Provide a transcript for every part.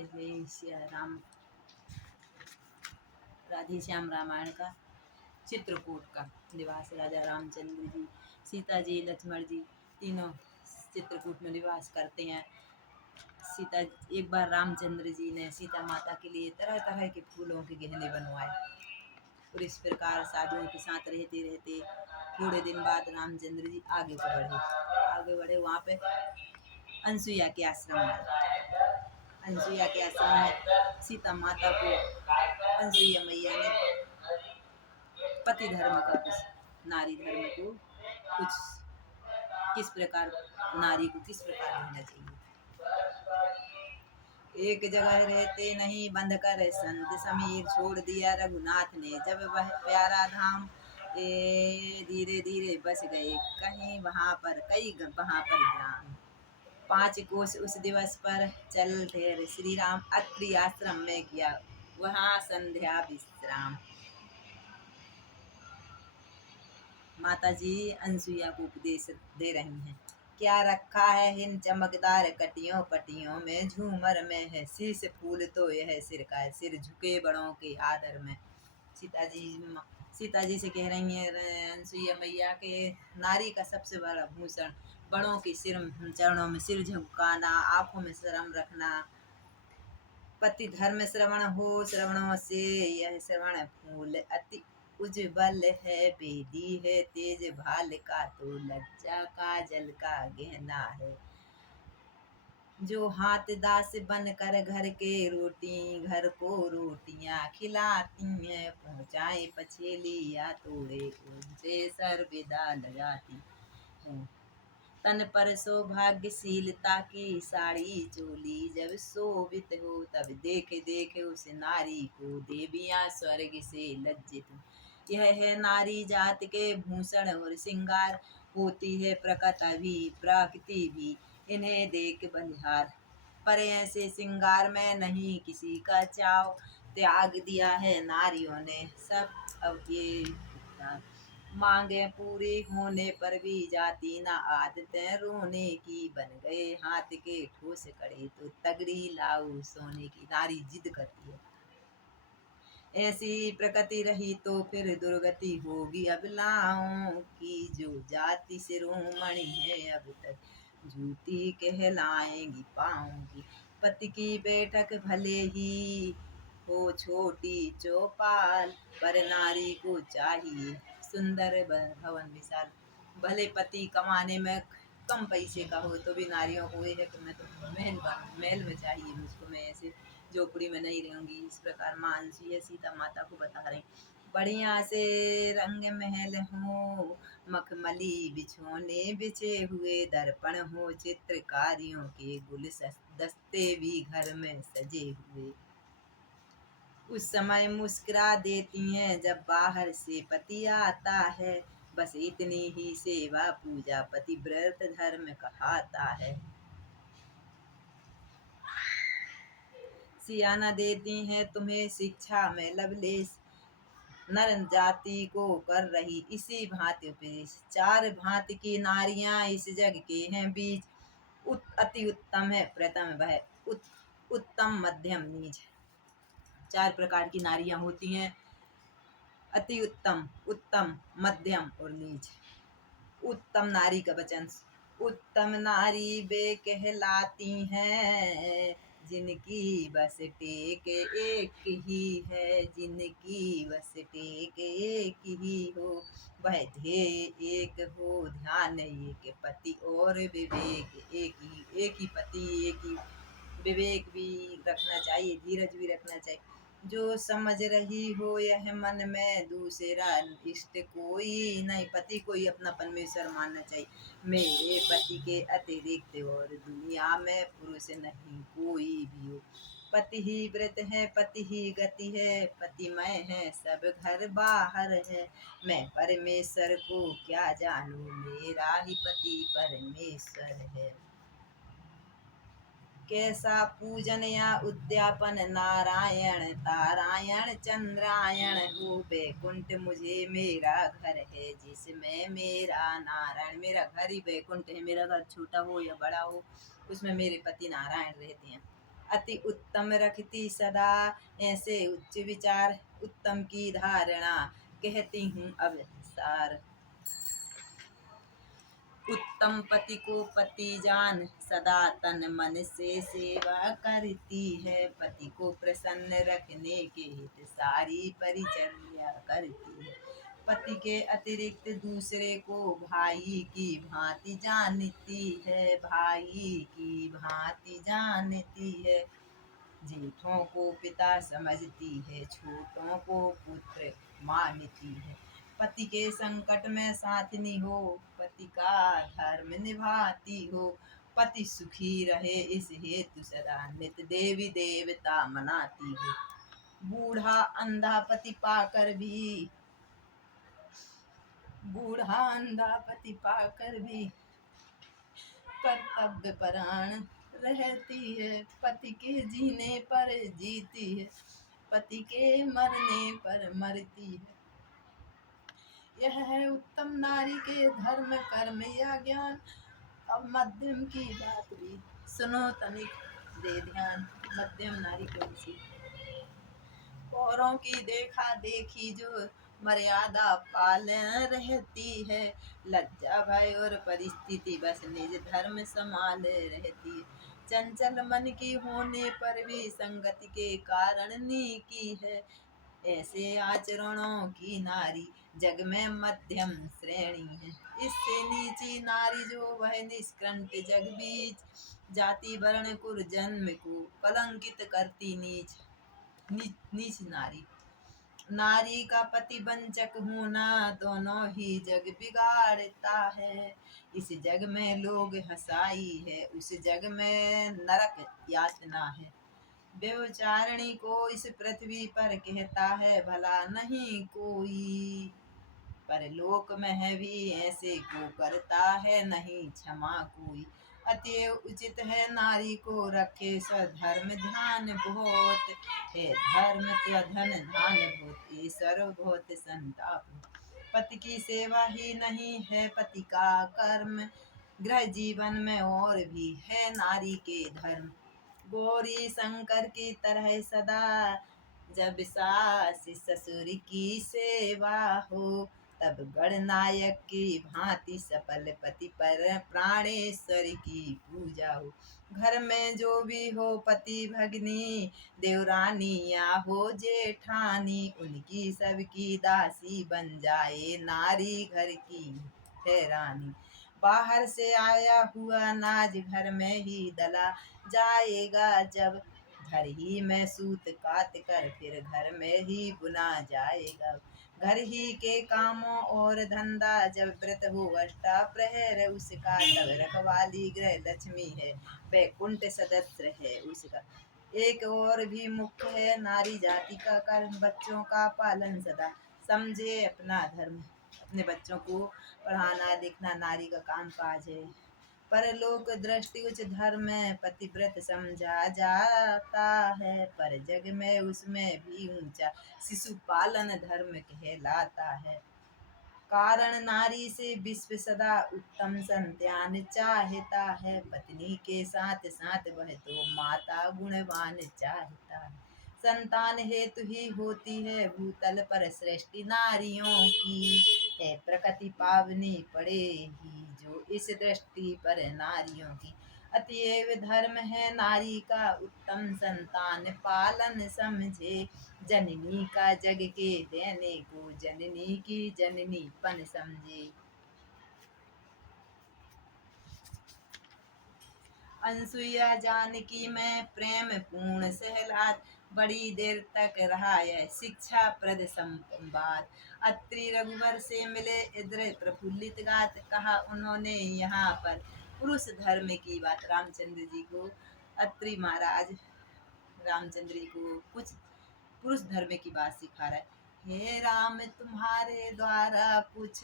जय श्री राम। राधे श्याम रामायण का चित्रकूट का निवास राजा रामचंद्र जी, सीता जी, लक्ष्मण जी तीनों चित्रकूट में निवास करते हैं। सीता एक बार रामचंद्र जी ने सीता माता के लिए तरह तरह के फूलों के गहने बनवाए और इस प्रकार साधुओं के साथ रहते रहते थोड़े दिन बाद रामचंद्र जी आगे बढ़े। वहाँ पे अनसुईया के आश्रम में सीता माता को अनसुईया मैया ने पति धर्म का कुछ नारी धर्म को किस प्रकार नारी को किस प्रकार रहना चाहिए। एक जगह रहते नहीं बंध कर संत समीर, छोड़ दिया रघुनाथ ने जब वह प्यारा धाम। धीरे धीरे बस गए कहीं वहाँ पर ग्राम। 5 कोस उस दिवस पर चल ठहरे श्री राम, अत्रि आश्रम में किया वहाँ संध्या विश्राम। माता जी अनसुईया को उपदेश दे रही हैं। क्या रखा है इन चमकदार कटियों पटियों में, झूमर में है शीश फूल तो यह सिर का है, सिर झुके बड़ों के आदर में। सीता जी से कह रही है अनसुईया मैया के नारी का सबसे बड़ा भूषण बड़ों के चरणों में सिर झुकाना, आंखों में शर्म रखना। पति धर्म श्रवण हो श्रवणों से यह श्रवण फूल, अति उज्ज्वल है बेदी है तेज भाल का, तो लज्जा का जल का गहना है। जो हाथ दास बनकर घर को रोटियां खिलाती हैं, पहुँचाए पछेली या तोड़े उनसे सर विदा लगाती है। तन पर सौभाग्यशीलता की साड़ी चोली, जब शोभित हो तब देखे उस नारी को, देवियां स्वर्ग से लज्जित। यह है नारी जात के भूषण और श्रृंगार, होती है प्रकृति भी इन्हें देख बलिहार। पर ऐसे श्रृंगार में नहीं किसी का चाव, त्याग दिया है नारियों ने सब अब ये मांगे पूरी होने पर भी जाती ना आदतें रोने की, बन गए हाथ के ठोस कड़े तो तगड़ी लाऊ सोने की। नारी जिद करती है ऐसी प्रकृति रही तो फिर दुर्गति होगी अबलाओं की, जो जाति शिरोमणि है अब तक झूठी कहलाएंगी पाऊंगी। पति की बैठक भले ही हो छोटी चौपाल, पर नारी को चाहिए सुंदर भवन विशाल। भले पति कमाने में कम पैसे का हो तो भी नारियों को ये है कि मैं तो महल में चाहिए मुझको, मैं ऐसे झोपड़ी में नहीं रहूंगी। इस प्रकार माँ अनसुईया सीता माता को बता रही। बढ़िया से रंग महल हो, मखमली बिछोने बिछे हुए, दर्पण हो चित्रकारियों के, गुलदस्ते भी घर में सजे हुए। उस समय मुस्कुरा देती हैं जब बाहर से पति आता है, बस इतनी ही सेवा पूजा पति व्रत धर्म कहता है। सियाना देती हैं तुम्हें शिक्षा में लवलेश, नर जाति को कर रही इसी भांति उपदेश। 4 भांति की नारियां इस जग के हैं बीच, अति उत्तम है प्रथम वह उत्तम मध्यम नीच। 4 प्रकार की नारियां होती हैं, अति उत्तम, उत्तम, मध्यम और नीच। उत्तम नारी का वचन, उत्तम नारी वे कहलाती हैं जिनकी बस टेक एक ही है, जिनकी बस टेक एक ही हो, वह ध्येय एक हो, ध्यान एक पति और विवेक एक ही पति एक ही विवेक भी रखना चाहिए, धीरज भी रखना चाहिए। जो समझ रही हो यह मन में दूसरा इष्ट कोई नहीं, पति को ही अपना परमेश्वर मानना चाहिए। मेरे पति के अतिरिक्त और दुनिया में पुरुष नहीं कोई भी हो। पति ही व्रत है, पति ही गति है, पति मैं है सब घर बाहर है। मैं परमेश्वर को क्या जानूं, मेरा ही पति परमेश्वर है। कैसा पूजन या उद्यापन नारायण तारायण चंद्रायण हो, बैकुंठ मुझे मेरा घर है जिसमें मेरा नारायण। मेरा घर ही बैकुंठ है, मेरा घर छोटा हो या बड़ा हो उसमें मेरे पति नारायण रहते हैं। अति उत्तम रखती सदा, ऐसे उच्च विचार उत्तम की धारणा, कहती हूँ अब सार। उत्तम पति को पति जान, सदा तन मन से सेवा करती है, पति को प्रसन्न रखने के हित सारी परिचर्या करती है। पति के अतिरिक्त दूसरे को भाई की भांति जानती है, भाई की भांति जानती है। जेठों को पिता समझती है, छोटों को पुत्र मानती है। पति के संकट में साथनी हो, पति का धर्म निभाती हो, पति सुखी रहे इस हेतु सदा नित देवी देवता मनाती हो। बूढ़ा अंधा पति पाकर भी, बूढ़ा अंधा पति पाकर भी कर्तव्य परायण रहती है, पति के जीने पर जीती है, पति के मरने पर मरती है। यह है उत्तम नारी के धर्म कर्म या ज्ञान। अब मध्यम की बात भी सुनो तनिक दे ध्यान। मध्यम नारी कौन सी? औरों की देखा देखी जो मर्यादा पालन रहती है, लज्जा भय और परिस्थिति बस निज धर्म संभाल रहती है। चंचल मन की होने पर भी संगति के कारण नीकी है, ऐसे आचरणों की नारी जग में मध्यम श्रेणी है। इससे नीची नारी जो वह निष्कंठ जग बीच, जाति वर्ण कुल जन्म को कलंकित करती नीच नीच नारी। नारी का पति वंचक होना दोनों ही जग बिगाड़ता है, इस जग में लोग हंसाई है, उस जग में नरक यातना है। व्यभिचारिणी को इस पृथ्वी पर कहता है भला नहीं कोई, पर लोक में भी ऐसे को करता है नहीं क्षमा कोई। अतएव उचित है नारी को रखे स्वधर्म ध्यान बहुत, है धर्म धन धान बहुत, ईश्वर बहुत संताप। पति की सेवा ही नहीं है पति का कर्म, गृह जीवन में और भी है नारी के धर्म। गौरी शंकर की तरह सदा जब सास ससुर की सेवा हो, तब गणनायक की भांति सफल पति पर प्राणेश्वर की पूजा हो। घर में जो भी हो पति भगनी, देवरानी या हो जेठानी, उनकी सबकी दासी बन जाए नारी घर की है रानी। बाहर से आया हुआ नाज घर में ही दला जाएगा जब, घर ही में सूत काट कर फिर घर में ही बुना जाएगा। घर ही के कामों और धंधा जब व्रत हो अष्टा प्रहर उसका, तब रखवाली गृह लक्ष्मी है, वैकुंठ सदस्य है उसका। एक और भी मुख्य है नारी जाति का कर्म, बच्चों का पालन सदा समझे अपना धर्म। अपने बच्चों को पढ़ाना लिखना नारी का काम काज है। परलोक दृष्टि उच्च धर्म में पतिव्रत समझा जाता है, पर जग में उसमें भी ऊंचा शिशु पालन धर्म कहलाता है। कारण नारी से विश्व सदा उत्तम संतान चाहता है, पत्नी के साथ साथ वह तो माता गुणवान चाहता है। संतान हेतु ही होती है भूतल पर सृष्टि नारियों की, है प्रकृति पावनी पड़ेगी जो इस दृष्टि पर नारियों की। अतएव धर्म है नारी का उत्तम संतान पालन समझे, जननी का जग के देने को जननी की जननी पन समझे। अनसुईया जानकी में प्रेम पूर्ण सहलाद, बड़ी देर तक रहा यह शिक्षा प्रद संवाद। अत्रि रघुवर से मिले इद्र प्रफुल्लित गात, कहा उन्होंने यहाँ पर पुरुष धर्म की बात। रामचंद्र जी को अत्रि महाराज रामचंद्र जी को कुछ पुरुष धर्म की बात सिखा रहा है। हे राम तुम्हारे द्वारा कुछ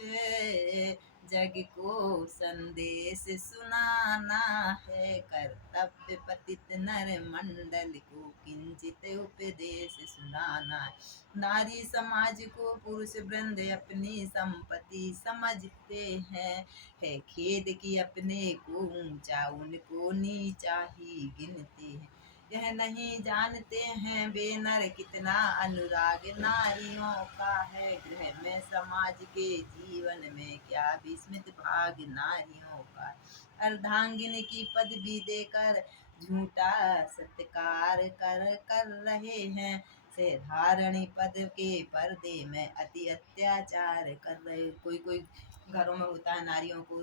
जग को संदेश सुनाना है, कर्तव्य पतित नर मंडल को किंचित उपदेश सुनाना है। नारी समाज को पुरुष वृंद अपनी संपत्ति समझते हैं, है खेद की अपने को ऊंचा उनको नीचा ही गिनते हैं। यह नहीं जानते हैं वे नर कितना अनुराग नारियों का है गृह में समाज के जीवन में क्या विस्मित भाग नारियों का। अर्धांगिनी की पदवी देकर झूठा सत्कार कर कर रहे हैं से धारणी पद के पर्दे में अति अत्याचार कर रहे। कोई कोई घरों में होता है नारियों को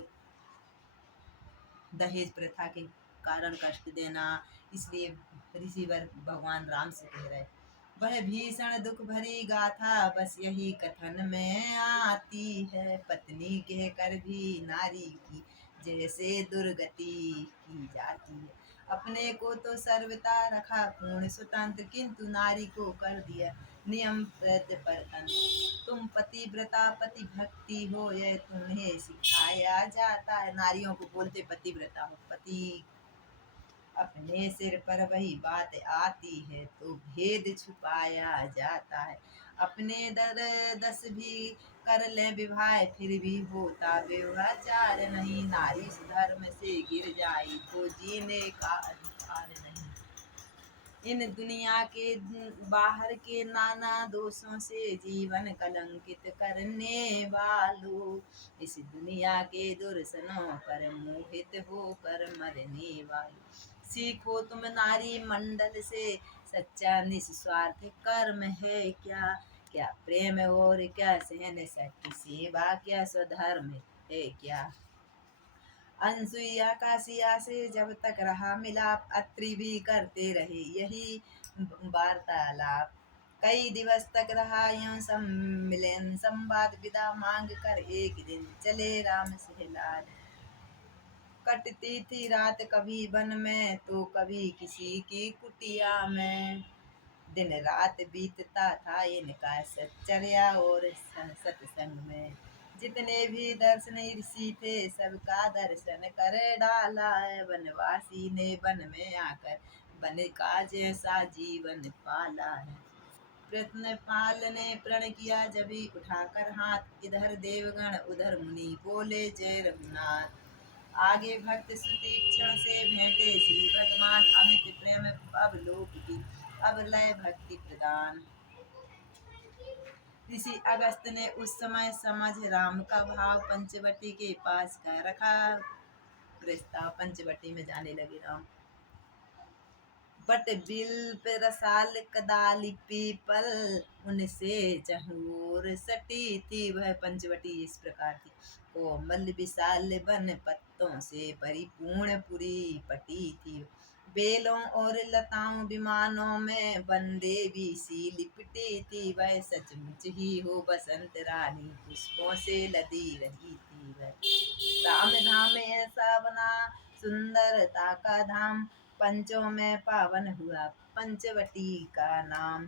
दहेज प्रथा के कारण कष्ट देना, इसलिए ऋषिवर भगवान राम से कह रहे वह भीषण दुख भरी गाथा बस यही कथन में आती है पत्नी कह कर भी नारी की जैसे दुर्गति की जाती है। अपने को तो सर्वथा रखा पूर्ण स्वतंत्र किंतु नारी को कर दिया नियम परतंत्र। तुम पतिव्रता पति भक्ति हो यह तुम्हें सिखाया जाता है। नारियों को बोलते पतिव्रता हो, पति अपने सिर पर वही बात आती है तो भेद छुपाया जाता है। अपने दर दस भी कर ले विवाह फिर भी होता व्यवहार नहीं। नारी धर्म से गिर जाई तो जीने का अधिकार नहीं। इन दुनिया के बाहर के नाना दोषों से जीवन कलंकित करने वालों इस दुनिया के दुर्सनों पर मोहित होकर मरने वालों सीखो तुम नारी मंडल से सच्चा निस्वार्थ कर्म है क्या। क्या प्रेम और क्या सहन शक्ति सेवा क्या स्वधर्म है क्या। अनसुईया काशिया से जब तक रहा मिलाप अत्रि भी करते रहे यही वार्तालाप। कई दिवस तक रहा यूं सम्मिलन संवाद विदा मांग कर एक दिन चले राम सहलाद। कटती थी रात कभी वन में तो कभी किसी की कुटिया में दिन रात बीतता था इनका सच्चर्या और सत्संग में। जितने भी दर्शन ऋषि थे सबका दर्शन कर डाला है वनवासी ने वन में आकर वन का जैसा जीवन पाला है। प्रत्नपाल ने प्रण किया जभी उठाकर हाथ इधर देवगण उधर मुनि बोले जय रघुनाथ। आगे भक्त श्रुति क्षण से भेंटे श्री भगवान अमित प्रेम अब लोक की अब लय भक्ति प्रदान। ऋषि अगस्त ने उस समय समझ राम का भाव पंचवटी के पास का रखा प्रस्ताव। पंचवटी में जाने लगे Ram. But bill pay Rasal कदाली people उनसे चहूर सटी थी वह पंचवटी इस प्रकार थी। कोमल विशाल वन पत्तों से परिपूर्ण पूरी पटी थी। बेलों और लताओं विमानों में बंदे भी सी लिपटी थी वह सचमुच ही हो बसंत रानी पुष्पों से लदी रही थी वह। राम धाम ऐसा बना सुंदरता का धाम पंचों में पावन हुआ पंचवटी का नाम।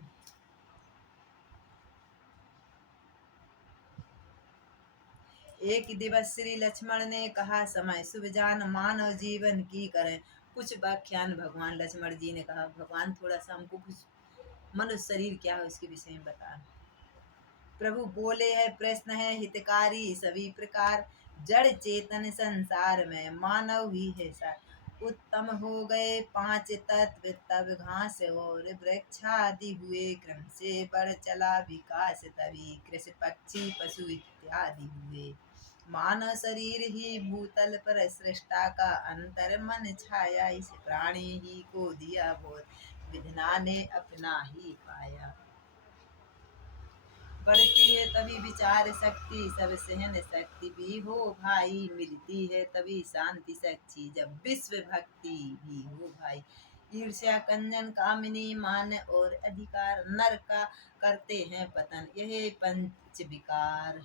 एक दिवस श्री लक्ष्मण ने कहा समय शुभ जान मानव जीवन की करें कुछ व्याख्यान। भगवान लक्ष्मण जी ने कहा भगवान थोड़ा सा हमको कुछ मनुष्य शरीर क्या है उसके विषय में बता। प्रभु बोले है प्रश्न है हितकारी सभी प्रकार जड़ चेतन संसार में मानव ही है सार। उत्तम हो गए पांच तत्व तब घास और वृक्षादि हुए क्रम से बढ़ चला विकास तभी कृषि पक्षी पशु इत्यादि हुए। मानव शरीर ही भूतल पर सृष्टा का अंतर मन छाया इस प्राणी ही को दिया बोध विधना ने अपना ही पाया। बढ़ती है तभी विचार शक्ति सब सहन शक्ति भी हो भाई मिलती है तभी शांति शक्ति जब विश्व भक्ति भी हो भाई। ईर्ष्या कंजन कामिनी मान और अधिकार नर का करते हैं पतन यह पंच विकार।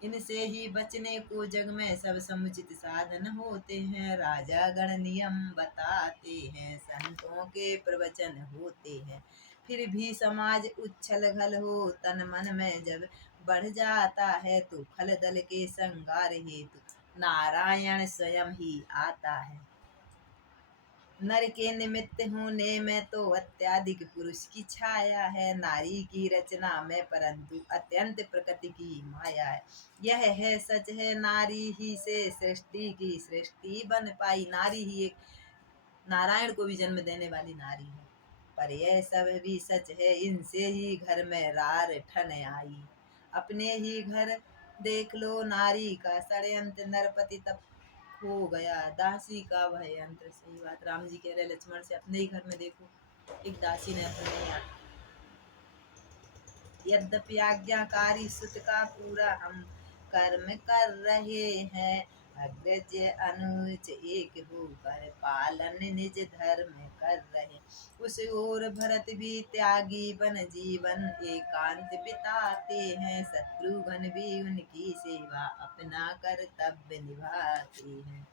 इनसे ही बचने को जग में सब समुचित साधन होते हैं। राजा गण नियम बताते हैं संतों के प्रवचन होते हैं। फिर भी समाज उच्छल घल हो तन मन में जब बढ़ जाता है तो फल दल के संगार हेतु नारायण स्वयं ही आता है। नर के निमित्त होने में तो अत्याधिक पुरुष की छाया है नारी की रचना में परंतु अत्यंत प्रकृति की माया है। यह है सच है नारी ही से सृष्टि की सृष्टि बन पाई। नारी ही एक नारायण को भी जन्म देने वाली नारी है। पर यह सब भी सच है, इनसे ही घर में रार ठन आई। अपने ही घर देख लो नारी का षड्यंत्र, नरपति तब खो गया दासी का वह यंत्र। सही बात राम जी कह रहे लक्ष्मण से, अपने ही घर में देखो एक दासी ने अपने, यद्यपि आज्ञाकारी सुत का पूरा हम कर्म कर रहे हैं, अग्रज अनुज एक होकर पालन निज धर्म कर रहे। उस ओर भरत भी त्यागी बन जीवन एकांत बिताते हैं, शत्रुघ्न भी उनकी सेवा अपना कर्तव्य निभाते हैं।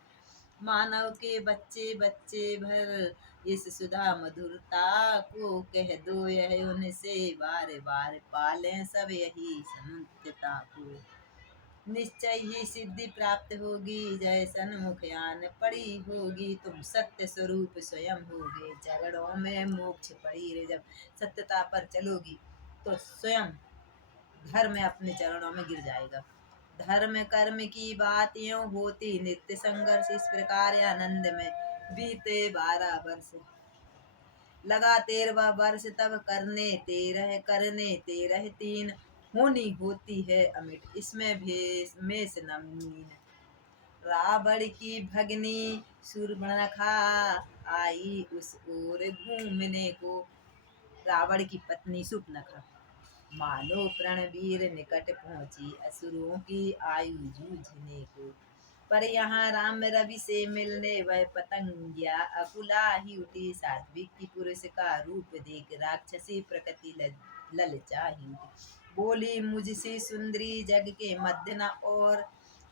मानव के बच्चे बच्चे भर इस सुधा मधुरता को कह दो, यह उनसे बार बार पालें सब यही समुचितता को। निश्चय ही सिद्धि प्राप्त होगी, जय सन्मुख आन पड़ी होगी, तुम सत्य स्वरूप स्वयं होगे, चरणों में मोक्ष पड़ी रे। जब सत्यता पर चलोगी तो स्वयं धर्म अपने चरणों में गिर जाएगा। धर्म कर्म की बात यूं होती नित्य संघर्ष, इस प्रकार आनंद में बीते 12 वर्ष। लगा 13वां वर्ष तब करने 13 3, होनी होती है अमिट, इसमें भेष मेष नमीन। रावण की भगनी शूर्पणखा आई उस ओर घूमने को, रावण की पत्नी शूर्पणखा मानो प्रणवीर निकट पहुंची असुरों की आयु जूझने को। पर यहाँ राम रवि से मिलने वह पतंगिया अकुला ही उठी, सात्विक की पुरुष का रूप देख राक्षसी प्रकृति ललचाही उठी। बोली मुझसे सुंदरी जग के मध्य न और,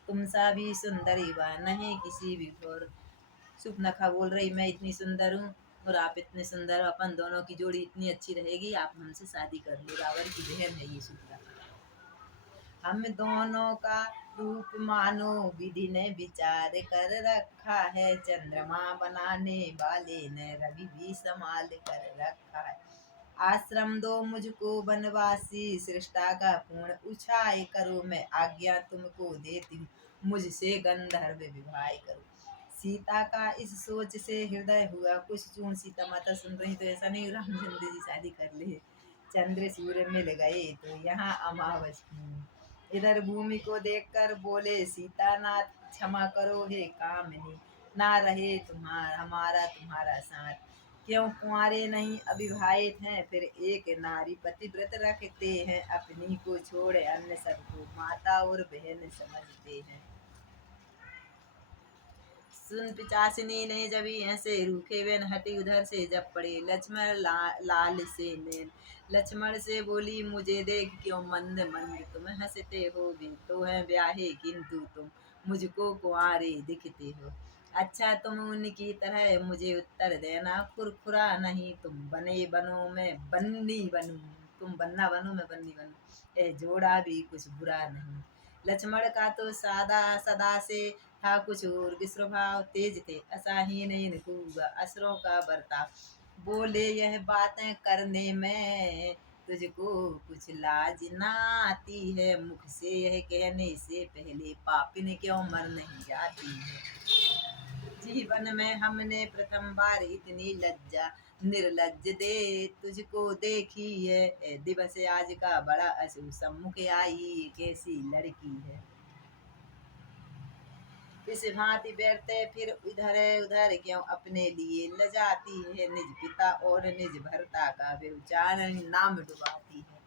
तुम सा भी सुंदरी वा नहीं किसी भी और। शूर्पणखा बोल रही मैं इतनी सुंदर हूँ और आप इतने सुंदर, अपन दोनों की जोड़ी इतनी अच्छी रहेगी, आप हमसे शादी कर लो। रावण की बहन है ये शूर्पणखा। हम दोनों का रूप मानो विधि ने विचार कर रखा है, चंद्रमा बनाने वाले ने रवि भी संभाल कर रखा है। आश्रम दो मुझको वनवासी, सृष्टा का पूर्ण उछाए करो, मैं आज्ञा तुमको देती हूँ, मुझसे गंधर्व विवाह करो। सीता का इस सोच से हृदय हुआ कुछ चूर्ण। सीता माता सुन रही तो ऐसा नहीं रामचंद्र जी शादी कर ले, चंद्र सूर्य मिल गए तो यहाँ अमावस। इधर भूमि को देखकर बोले सीतानाथ क्षमा करो हे कामिनी, ना रहे हमारा तुम्हारा साथ, क्यों कुंवारे नहीं अविवाहित हैं, फिर एक नारी पतिव्रत रखते हैं, अपनी को छोड़ अन्य सबको माता और बहन समझते हैं। सुन पिचासिनी ने जबी ऐसे रूखे वे हटी उधर से जब पड़े लक्ष्मण लाल से नैन। लक्ष्मण से बोली मुझे देख क्यों मंद मंद तुम हंसते हो, भी तो है ब्याहे किंतु तुम मुझको कुंवारे दिखते हो। अच्छा तुम उनकी तरह मुझे उत्तर देना, खुरखुरा नहीं तुम बने बनो मैं बन्नी बनूं, तुम बन्ना बनो मैं बन्नी बनूं, यह जोड़ा भी कुछ बुरा नहीं। लक्ष्मण का तो सदा से था कुछ और स्वभाव, तेज थे असाहीन इनको असुरों का बर्ताव। बोले यह बातें करने में तुझको कुछ लाज ना आती है, मुख से यह कहने से पहले पापिन क्यों मर नहीं जाती है। जीवन में हमने प्रथम बार इतनी लज्जा निर्लज दे तुझको देखी है, दिवस आज का बड़ा अशुभ सम्मुख आई कैसी लड़की है। इस भांति व्यर्थ फिर इधर उधर क्यों अपने लिए लजाती है, निज पिता और निज भर्ता का व्यभिचार नाम डुबाती है।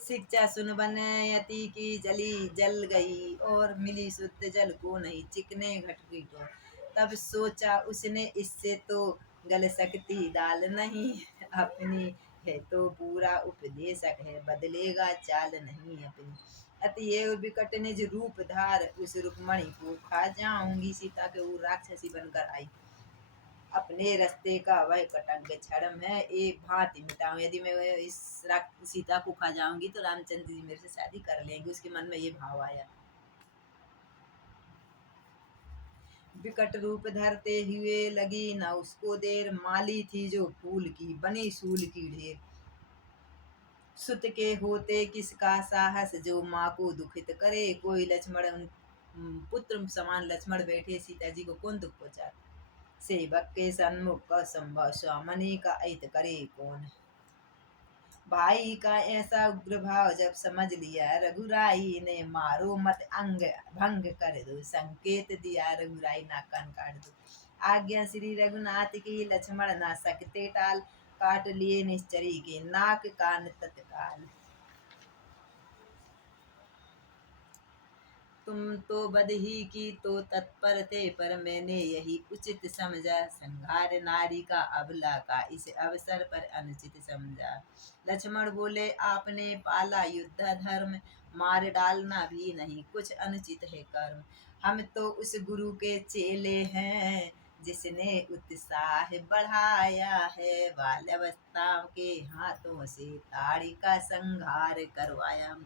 शिक्षा सुन बनयति की जली जल गई, और मिली शुद्ध जल को नहीं चिकने घटकी को। तब सोचा उसने इससे तो गल सकती दाल नहीं, अपनी है तो पूरा उपदेशक है, बदलेगा चाल नहीं अपनी। अतएव विकट निज रूप धार उस रुक्मणी को खा जाऊंगी। सीता के वो राक्षसी बनकर आई, अपने रास्ते का वह कटंग क्षण में एक भांति मिटाऊं, यदि मैं इस सीता को खा जाऊंगी तो रामचंद्र जी मेरे से शादी कर लेंगे, उसके मन में ये भाव आया। विकट रूप धरते हुए लगी न उसको देर, माली थी जो फूल की बनी सूल की ढेर। सुत के होते किसका साहस जो माँ को दुखित करे, कोई लक्ष्मण पुत्र समान लक्ष्मण बैठे सीता जी को कौन दुख पहुंचा। सेवक के सन्मुख संभव स्वामनी का अहित करे कौन। भाई का ऐसा उग्र भाव जब समझ लिया रघुराई ने, मारो मत अंग भंग कर दो, संकेत दिया रघुराई ना कान काट दो। आज्ञा श्री रघुनाथ की लक्ष्मण ना सकते टाल, काट लिए निश्चरी के नाक कान तत्काल। तुम तो बद ही की तो तत्पर थे, पर मैंने यही उचित समझा, संहार नारी का अबला का इस अवसर पर अनुचित समझा। लक्ष्मण बोले आपने पाला युद्ध धर्म, मार डालना भी नहीं कुछ अनुचित है कर्म। हम तो उस गुरु के चेले हैं, जिसने उत्साह बढ़ाया है, बाल्यावस्था के हाथों से ताड़ी का संहार करवाया।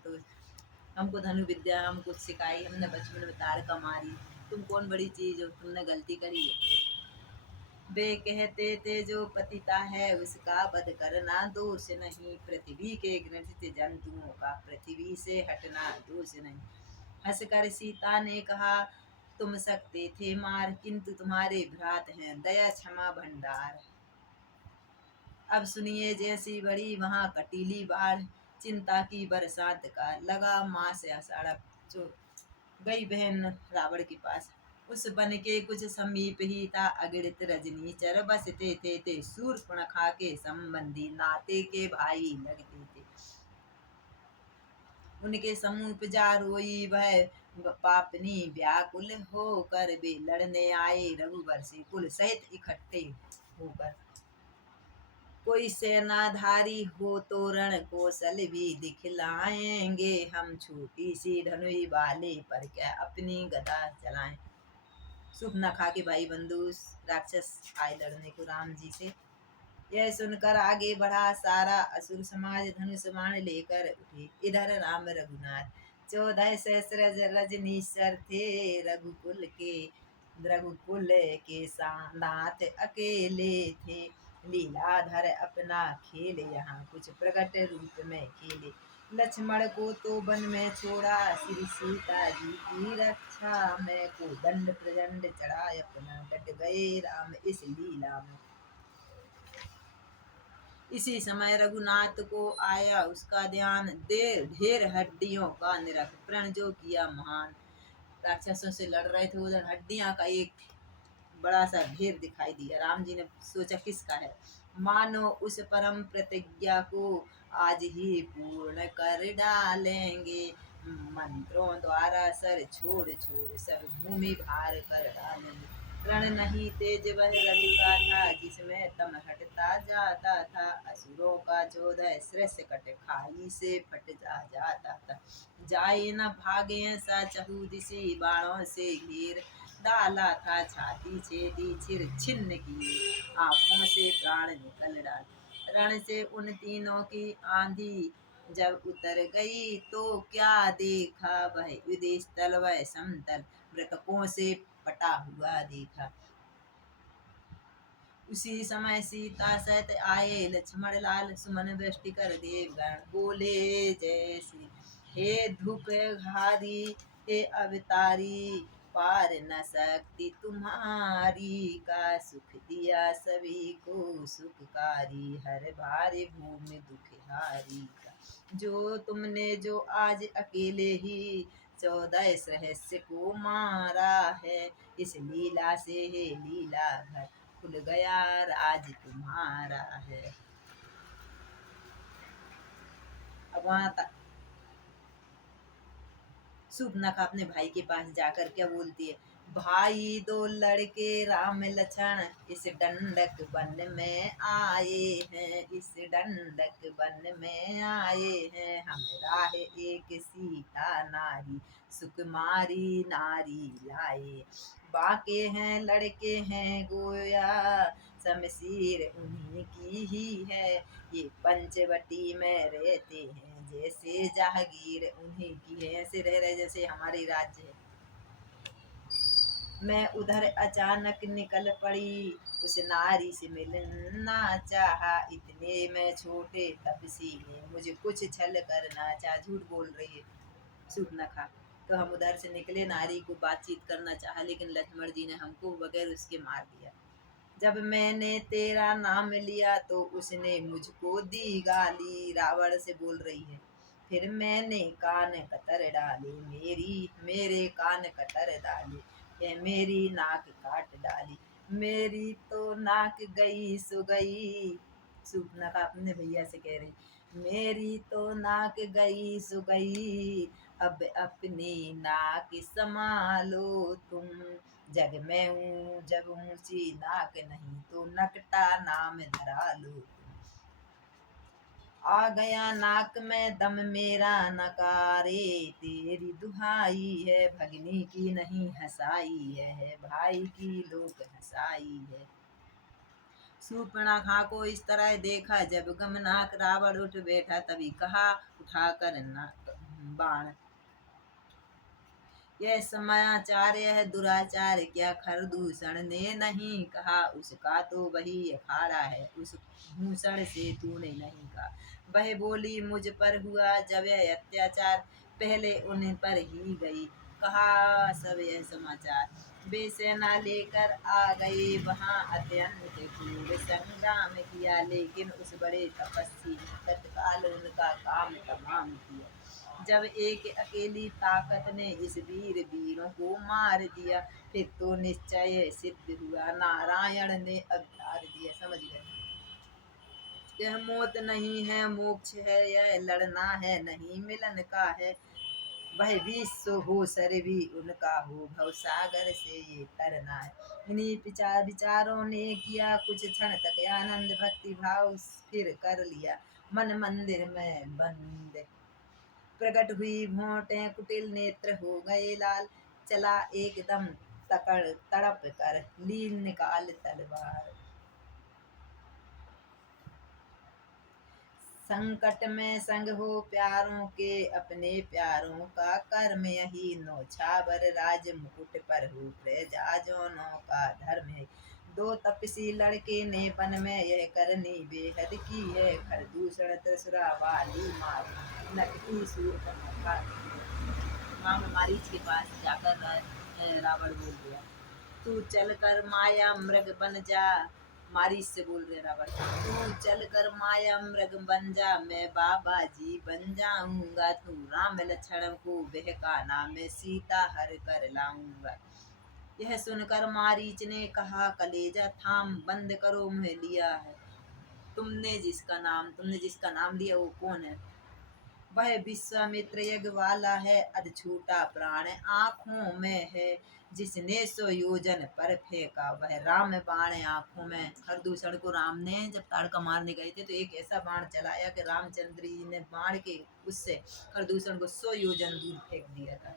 हमको धनु विद्या हमको सिखाई, हमने बचपन में ताड़ का मारी, तुम कौन बड़ी चीज हो, तुमने गलती करी है। वे कहते थे जो पतिता है उसका वध करना दोष नहीं, पृथ्वी के घृणित जंतुओं का पृथ्वी से हटना दोष नहीं। हंसकर सीता ने कहा तुम सकते थे मार, किंतु तुम्हारे भ्रात हैं दया क्षमा भंडार। अब सुनिए जैसी बड़ी वहां कटीली बाढ़, चिंता की बरसात का लगा मास आषाढ़। जो गई बहन रावण के पास, उस वन के कुछ समीप ही था अगणित रजनीचर, बसते थे शूर्पणखा के संबंधी, नाते के भाई लगते थे। उनके समीप जा रोई वह पापनी व्याकुल होकर, वे लड़ने आए रघुवर से कुल सहित इकट्ठे होकर। कोई सेनाधारी हो तो रण कौशल भी दिखलाएंगे, हम छोटी सी धनुई वाले पर क्या अपनी गदा चलाएं। शूर्पणखा के भाई बंधु राक्षस आए लड़ने को राम जी से। यह सुनकर आगे बढ़ा सारा असुर समाज, धनुष बाण लेकर उठे इधर राम रघुनाथ। 14 सहस्र रजनीश्वर थे रघुकुल के नाथ अकेले थे, लीलाधर अपना खेल यहाँ कुछ प्रकट रूप में खेले। लक्ष्मण को तो वन में छोड़ा, श्री सीता जी की रक्षा में, को दंड प्रचंड चढ़ा अपना, डट गए राम इस लीला में। इसी समय रघुनाथ को आया उसका ध्यान, देर ढेर हड्डियों का निरख, प्रण जो किया महान। राक्षसों से लड़ रहे थे, उधर हड्डियां का एक बड़ा सा ढेर दिखाई दिया। राम जी ने सोचा किसका है, मानो उस परम प्रतिज्ञा को आज ही पूर्ण कर डालेंगे, मंत्रों द्वारा सर छोड़ छोड़ सब भूमि भार कर डालेंगे। रण नहीं तेज वह रवि का था, जिसमें तम हटता जाता था, असुरों का 14 श्रेष्ठ कट खाई से फट जाता था। जाए न भागे सा चहु दिशि, बाणों से घेर डाला था, छाती छेदी छिर छिन्न की, आंखों से प्राण निकल डाल। रण से उन तीनों की आंधी जब उतर गई, तो क्या देखा वह युद्ध स्थल वह समतल, मृतकों से पटा हुआ देखा। उसी समय सीता सहित आए लक्ष्मण लाल, सुमन वृष्टि कर देवगण बोले जय श्री। हे धूप घारी हे अवतारी, पार न सकती तुम्हारी, का सुख दिया सभी को सुखकारी, हर भारी भूमि दुखहारी का। जो तुमने जो आज अकेले ही 14 सहस्र को मारा है, इस लीला से है लीला घर, खुल गया राज तुम्हारा है। अब वहां शूर्पणखा अपने भाई के पास जाकर क्या बोलती है, भाई दो लड़के राम लक्ष्मण इस दंडक वन में आए हैं, इस दंडक वन में आए हैं, हमरा है एक सीता नारी, सुकुमारी नारी लाए। बाके हैं लड़के हैं गोया, शमशीर उन्हीं की ही है, ये पंचवटी में रहते हैं, जैसे जहागीर उन्हीं की है। ऐसे रह रहे जैसे हमारे राज्य है। मैं उधर अचानक निकल पड़ी, उस नारी से मिलना चाहा, इतने में छोटे तपसी ने मुझे कुछ छल करना चाहा। झूठ बोल रही है शूर्पणखा। तो हम उधर से निकले, नारी को बातचीत करना चाहा, लेकिन लक्ष्मण जी ने हमको बगैर उसके मार दिया। जब मैंने तेरा नाम लिया तो उसने मुझको दी गाली। रावण से बोल रही है। फिर मैंने कान कतर डाले, मेरी मेरे कान कतर डाले, ये मेरी नाक काट डाली, मेरी तो नाक गई सो गई। सूपनाखा अपने भैया से कह रही, मेरी तो नाक गई सो गई, अब अपनी नाक संभालो तुम। जग में हूँ जब ऊंची नाक नहीं तो नकटा नाम धरा लो। आ गया नाक में दम मेरा नकारे, तेरी दुहाई है भगनी की नहीं हंसाई है, भाई की लोग हंसाई है। सूर्पणखा को इस तरह देखा जब गमनाक रावण उठ बैठा, तभी कहा उठाकर बाण, यह समाचार यह दुराचार क्या खरदूषण ने नहीं कहा, उसका तो वही अखाड़ा है, उस भूषण से तूने नहीं कहा। वह बोली मुझ पर हुआ जब यह अत्याचार, पहले उन पर ही गई कहा सब यह समाचार। वे सेना लेकर आ गए वहां अत्यंत क्रूर संग्राम किया, लेकिन उस बड़े तपस्वी ने तत्काल उनका काम तमाम किया। जब एक अकेली ताकत ने इस वीरों को मार दिया, फिर तो निश्चय सिद्ध हुआ नारायण ने अवतार दिया। समझ गए, यह मौत नहीं है मोक्ष है, यह लड़ना है नहीं मिलन का है। वह विश्व हो सर भी उनका हो, भव सागर से ये तरना है। इन्हीं विचारों ने किया कुछ क्षण तक आनंद, भक्ति भाव फिर कर लिया मन मंदिर में बंद। प्रकट हुई भोंटे कुटिल, नेत्र हो गए लाल, चला एकदम तकड़ तड़प कर ली निकाल तलवार। संकट में संग हो प्यारों के, अपने प्यारों का कर्म यही, नौछावर राज मुकुट पर हो प्रजा जोनों का धर्म है। दो तपसी लड़के ने वन में यह करनी बेहद की है, खरदूषण त्रिशुरा वाली मारी नकटी शूर्पणखा। मामा मारीच के पास जाकर रावण बोल दिया, तू चल कर माया मृग बन जा। मारीच से बोल रहे रावण, तू चल कर माया मृग बन जा, मैं बाबा जी बन जाऊंगा। तू राम लक्ष्मण को बहकाना, मैं सीता हर कर लाऊंगा। यह सुनकर मारीच ने कहा कलेजा थाम, बंद करो मुँह लिया है। तुमने जिसका नाम लिया वो कौन है? वह विश्वामित्र यज्ञ वाला है, अधछूटा प्राण आँखों में है, जिसने 100 योजन पर फेंका वह राम बाण आँखों में। खरदूषण को राम ने जब ताड़का मारने गए थे तो एक ऐसा बाण चलाया कि रामचंद्र जी ने बाण के उससे खरदूषण को 100 योजन दूर फेंक दिया था।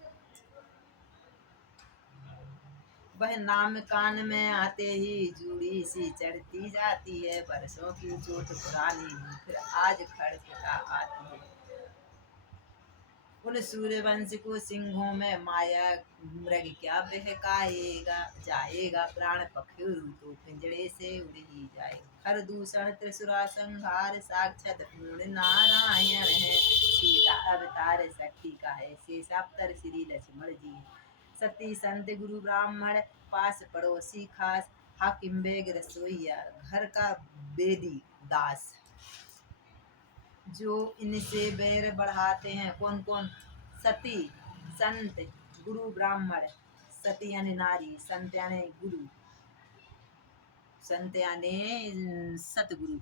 वह नाम कान में आते ही जूड़ी सी चढ़ती जाती है, बरसों की चोट पुरानी फिर आज खड़खड़ा आती है। उन सूर्यवंश को सिंहों में माया मृग क्या बहकाएगा, जाएगा प्राण पखेरु तो पिंजड़े से उड़ ही जाए। खरदूषण त्रिशुरा संहार साक्षात पूर्ण नारायण है, सीता अवतार सखी का है, शेषावतार श्री लक्ष्मण जी। सती संत गुरु ब्राह्मण पास पड़ोसी खास, हाकिम बेग रसोईया घर का बेदी दास। जो इनसे बैर बढ़ाते हैं, कौन कौन? सती, संत, गुरु ब्राह्मण। सती यानी नारी, संत यानी गुरु, संत यानी सतगुरु,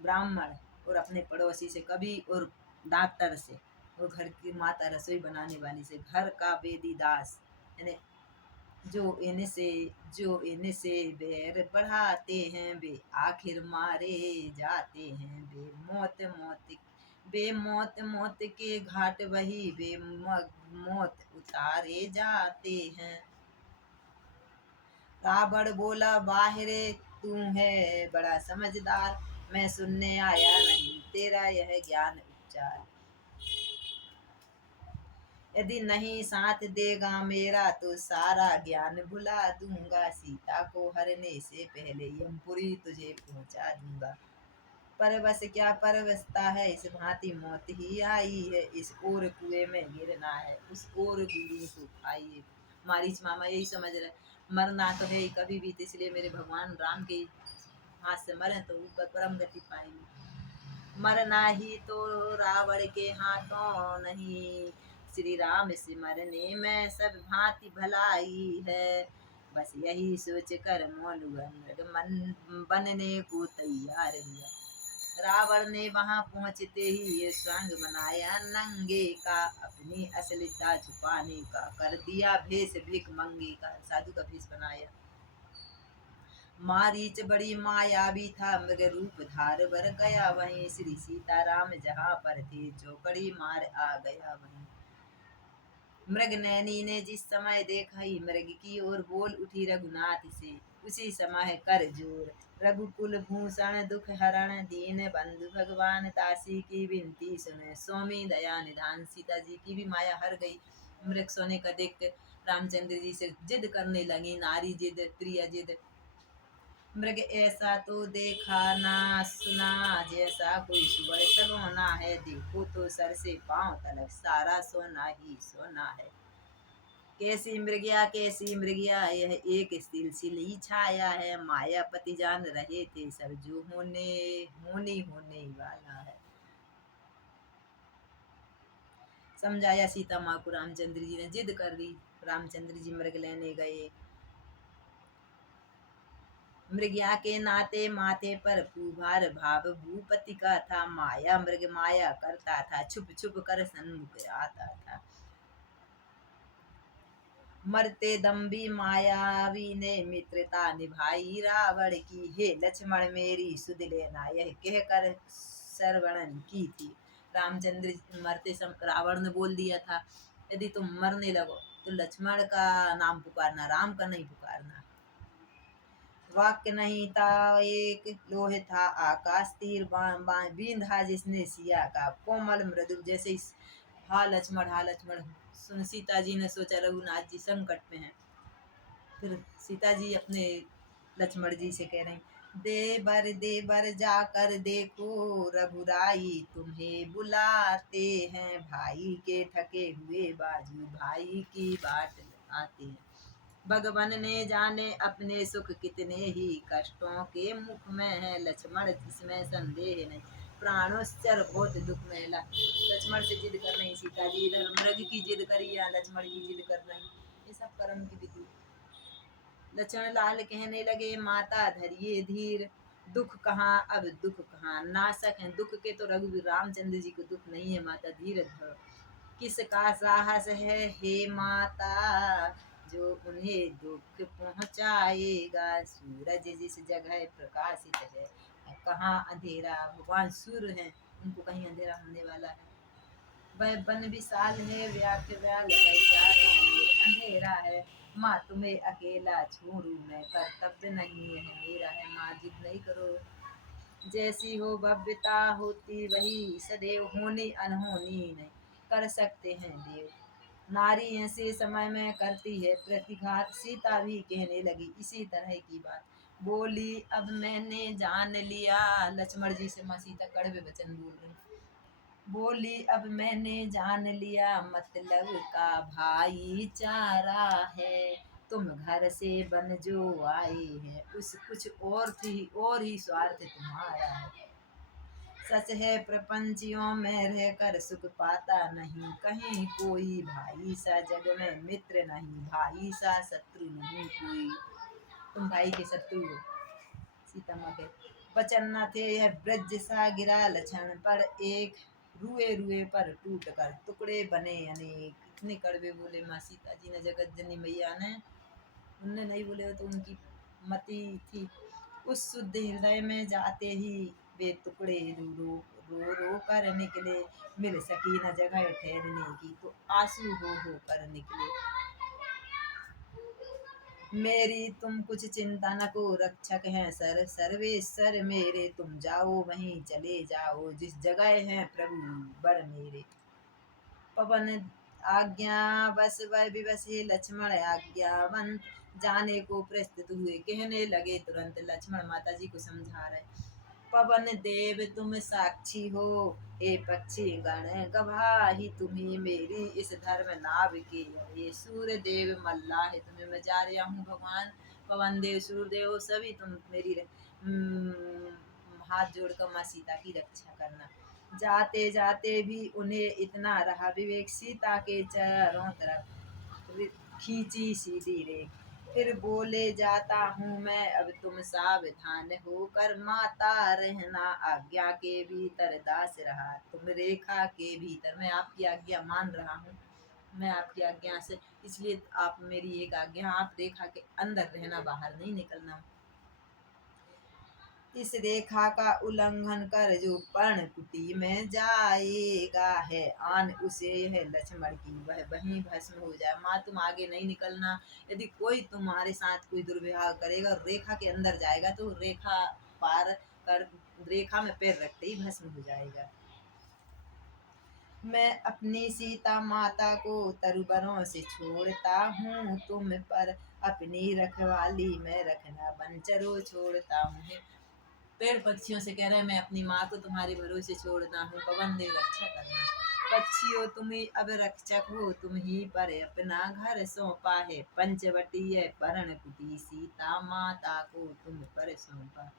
ब्राह्मण और अपने पड़ोसी से कभी, और डॉक्टर से, और घर की माता रसोई बनाने वाली से, घर का बेदी दास यानी जो इनसे बैर बढ़ाते हैं वे आखिर मारे जाते हैं। बे मौत के घाट वही बे मौत उतारे जाते हैं। रावण बोला बाहरे तू है बड़ा समझदार, मैं सुनने आया नहीं तेरा यह ज्ञान उपचार। यदि नहीं साथ देगा मेरा तो सारा ज्ञान भुला दूंगा, सीता को हरने से पहले यमपुरी तुझे पहुंचा दूंगा। परवश क्या परवशता है, इस भांति मौत ही आई है, इस ओर कुएं में गिरना है, उस ओर गुरु को खाइए। मारीच मामा यही समझ रहे, मरना तो है ही कभी भी, तो इसलिए मेरे भगवान राम के हाथ से मरे तो ऊपर परम गति पाएंगे। मरना ही तो रावण के हाथों नहीं, श्री राम से मरने में सब भांति भलाई है। बस यही सोच कर मौलुअन मन बनने को तैयार हुआ। रावण ने वहां पहुंचते ही ये स्वांग बनाया नंगे का, अपनी असलियता छुपाने का कर दिया भेष भिख मंगे का, साधु का भेष बनाया। मारीच बड़ी मायावी था, मृग रूप धार बर गया वहीं, श्री सीताराम जहाँ पर थे चौकड़ी मार आ गया वहीं। मृग नैनी ने जिस समय देखा ही मृग की ओर, बोल उठी रघुनाथ से उसी समय कर जोर। रघुकुल भूषण दुख हरण दीन बंधु भगवान, दासी की विनती सुने स्वामी दया निधान। सीता जी की भी माया हर गई। मृग सोने का देख कर रामचंद्र जी से जिद करने लगी, नारी जिद प्रिय जिद। मृग ऐसा तो देखा ना सुना, जैसा कोई सुअर सलोना है, देखो तो सर से पांव तलक सारा सोना ही सोना है। कैसी मृगिया यह एक सिलसिली छाया है, मायापति जान रहे थे सब जो होने वाला है। समझाया सीता माँ को रामचंद्र जी ने, जिद कर दी। रामचंद्र जी मृग लेने गए। मृगिया के नाते माथे पर फूभार भाव भूपति का था, माया मृग माया करता था, छुप छुप कर सन्मुख आता था। मरते दम भी मायावी ने मित्रता निभाई रावण की, हे लक्ष्मण मेरी सुध लेना यह कहकर सरवणन की थी। रामचंद्र मरते रावण ने बोल दिया था, यदि तुम मरने लगो तो लक्ष्मण का नाम पुकारना, राम का नहीं पुकारना। वाक्य नहीं था एक लोहे था आकाश, तीर बींधा जिसने सिया का, कोमल मृदु जैसे हा लक्ष्मण हा लक्ष्मण। सुन सीता जी ने सोचा रघुनाथ जी संकट में हैं। फिर सीता जी अपने लक्ष्मण जी से कह रही, देवर जाकर देखो रघुराई तुम्हें बुलाते हैं, भाई के थके हुए बाजू भाई की बाट आते हैं। भगवान ने जाने अपने सुख कितने ही कष्टों के मुख में है, लक्ष्मण जिसमें संदेह नहीं प्राणोच्चर बहुत दुख में। लक्ष्मण से जिद कर रही सीता जी, इधर मृग की जिद करी या लक्ष्मण की जिद कर रही, ये सब कर्म की विधि। लक्ष्मण लाल कहने लगे, माता धरिए धीर, दुख कहाँ अब दुख कहाँ, नाशक है दुख के तो रघुवीर रामचंद्र जी को दुख नहीं है, माता धीर धरो। किसका साहस है हे माता, जो उन्हें दुख पहुँचाएगा, सूरज जिस जगह प्रकाशित है कहाँ अंधेरा। भगवान सूर्य हैं, उनको कहीं अंधेरा होने वाला है। वह वन विशाल है व्याप्य व्याल है चारों ओर अंधेरा है, माँ तुम्हें अकेला छोड़ू मैं, कर्तव्य नहीं है मेरा है, माँ जिद नहीं करो। जैसी हो भव्यता होती वही सदैव, होनी अनहोनी नहीं कर सकते हैं देव। नारी ऐसे समय में करती है प्रतिघात, सीता भी कहने लगी इसी तरह की बात। बोली अब मैंने जान लिया, लक्ष्मण जी से माँ सीता कड़वे वचन बोल रही। बोली अब मैंने जान लिया मतलब का भाईचारा है, तुम घर से बन जो आए हैं उस कुछ और ही स्वार्थ तुम्हारा है। सच है प्रपंचियों में रहकर सुख पाता नहीं, कहीं कोई भाई सा जग में मित्र नहीं, भाई सा शत्रु नहीं कोई। तुम भाई के शत्रु हो। सीता माँ के वचन न थे यह ब्रज सा गिरा लक्षण पर, एक रुए रुए पर टूट कर टुकड़े बने अनेक। इतने कड़वे बोले माँ सीता जी ने, जगत जननी मैया ने। उनने नहीं बोले तो उनकी मति थी। उस शुद्ध हृदय में जाते ही वे टुकड़े रो कर निकले, मिल सकी न जगह ठहरने की तो आंसू हो कर निकले। मेरी तुम कुछ चिंता न को, रक्षक हैं सर्वेश्वर मेरे, तुम जाओ वहीं चले जाओ जिस जगह हैं प्रभु बर मेरे। पवन आज्ञा बस वर विवशी लक्ष्मण आज्ञावंत, जाने को प्रस्तुत हुए कहने लगे तुरंत। लक्ष्मण माता जी को समझा रहे, पवन देव तुम साक्षी हो, हे पक्षी गण गवाही तुम्ही मेरी इस धर्म नाव के। ये सूर्य देव मल्लाह तुम्हें मैं जा रहा हूँ भगवान। पवन देव सूर्य देव सभी तुम मेरी हाथ जोड़कर माँ सीता की रक्षा करना। जाते जाते भी उन्हें इतना रहा विवेक, सीता के चारों तरफ खींची सीधी रेख। फिर बोले जाता हूँ मैं अब तुम सावधान होकर, माता रहना आज्ञा के भीतर दास रहा तुम रेखा के भीतर। मैं आपकी आज्ञा मान रहा हूँ, मैं आपकी आज्ञा से, इसलिए आप मेरी एक आज्ञा, आप रेखा के अंदर रहना, बाहर नहीं निकलना। इस रेखा का उल्लंघन कर जो पर्णकुटी में जाएगा है आन, उसे है लक्ष्मण की वह वहीं भस्म हो जाए। माँ तुम आगे नहीं निकलना, यदि कोई तुम्हारे साथ कोई दुर्व्यवहार करेगा और रेखा के अंदर जाएगा तो रेखा पार कर, रेखा में पैर रखते ही भस्म हो जाएगा। मैं अपनी सीता माता को तरुबरों से छोड़ता हूँ, तुम पर अपनी रखवाली में रखना बनचरों छोड़ता हूँ। पेड़ पक्षियों से कह रहे हैं मैं अपनी माँ को तुम्हारे भरोसे छोड़ता हूँ, पवन देव रक्षा करना। पक्षियों तुम ही अब रक्षक हो, तुम ही पर अपना घर सौंपा है। पंचवटी है परण कुटी, सीता माता को तुम पर सौंपा।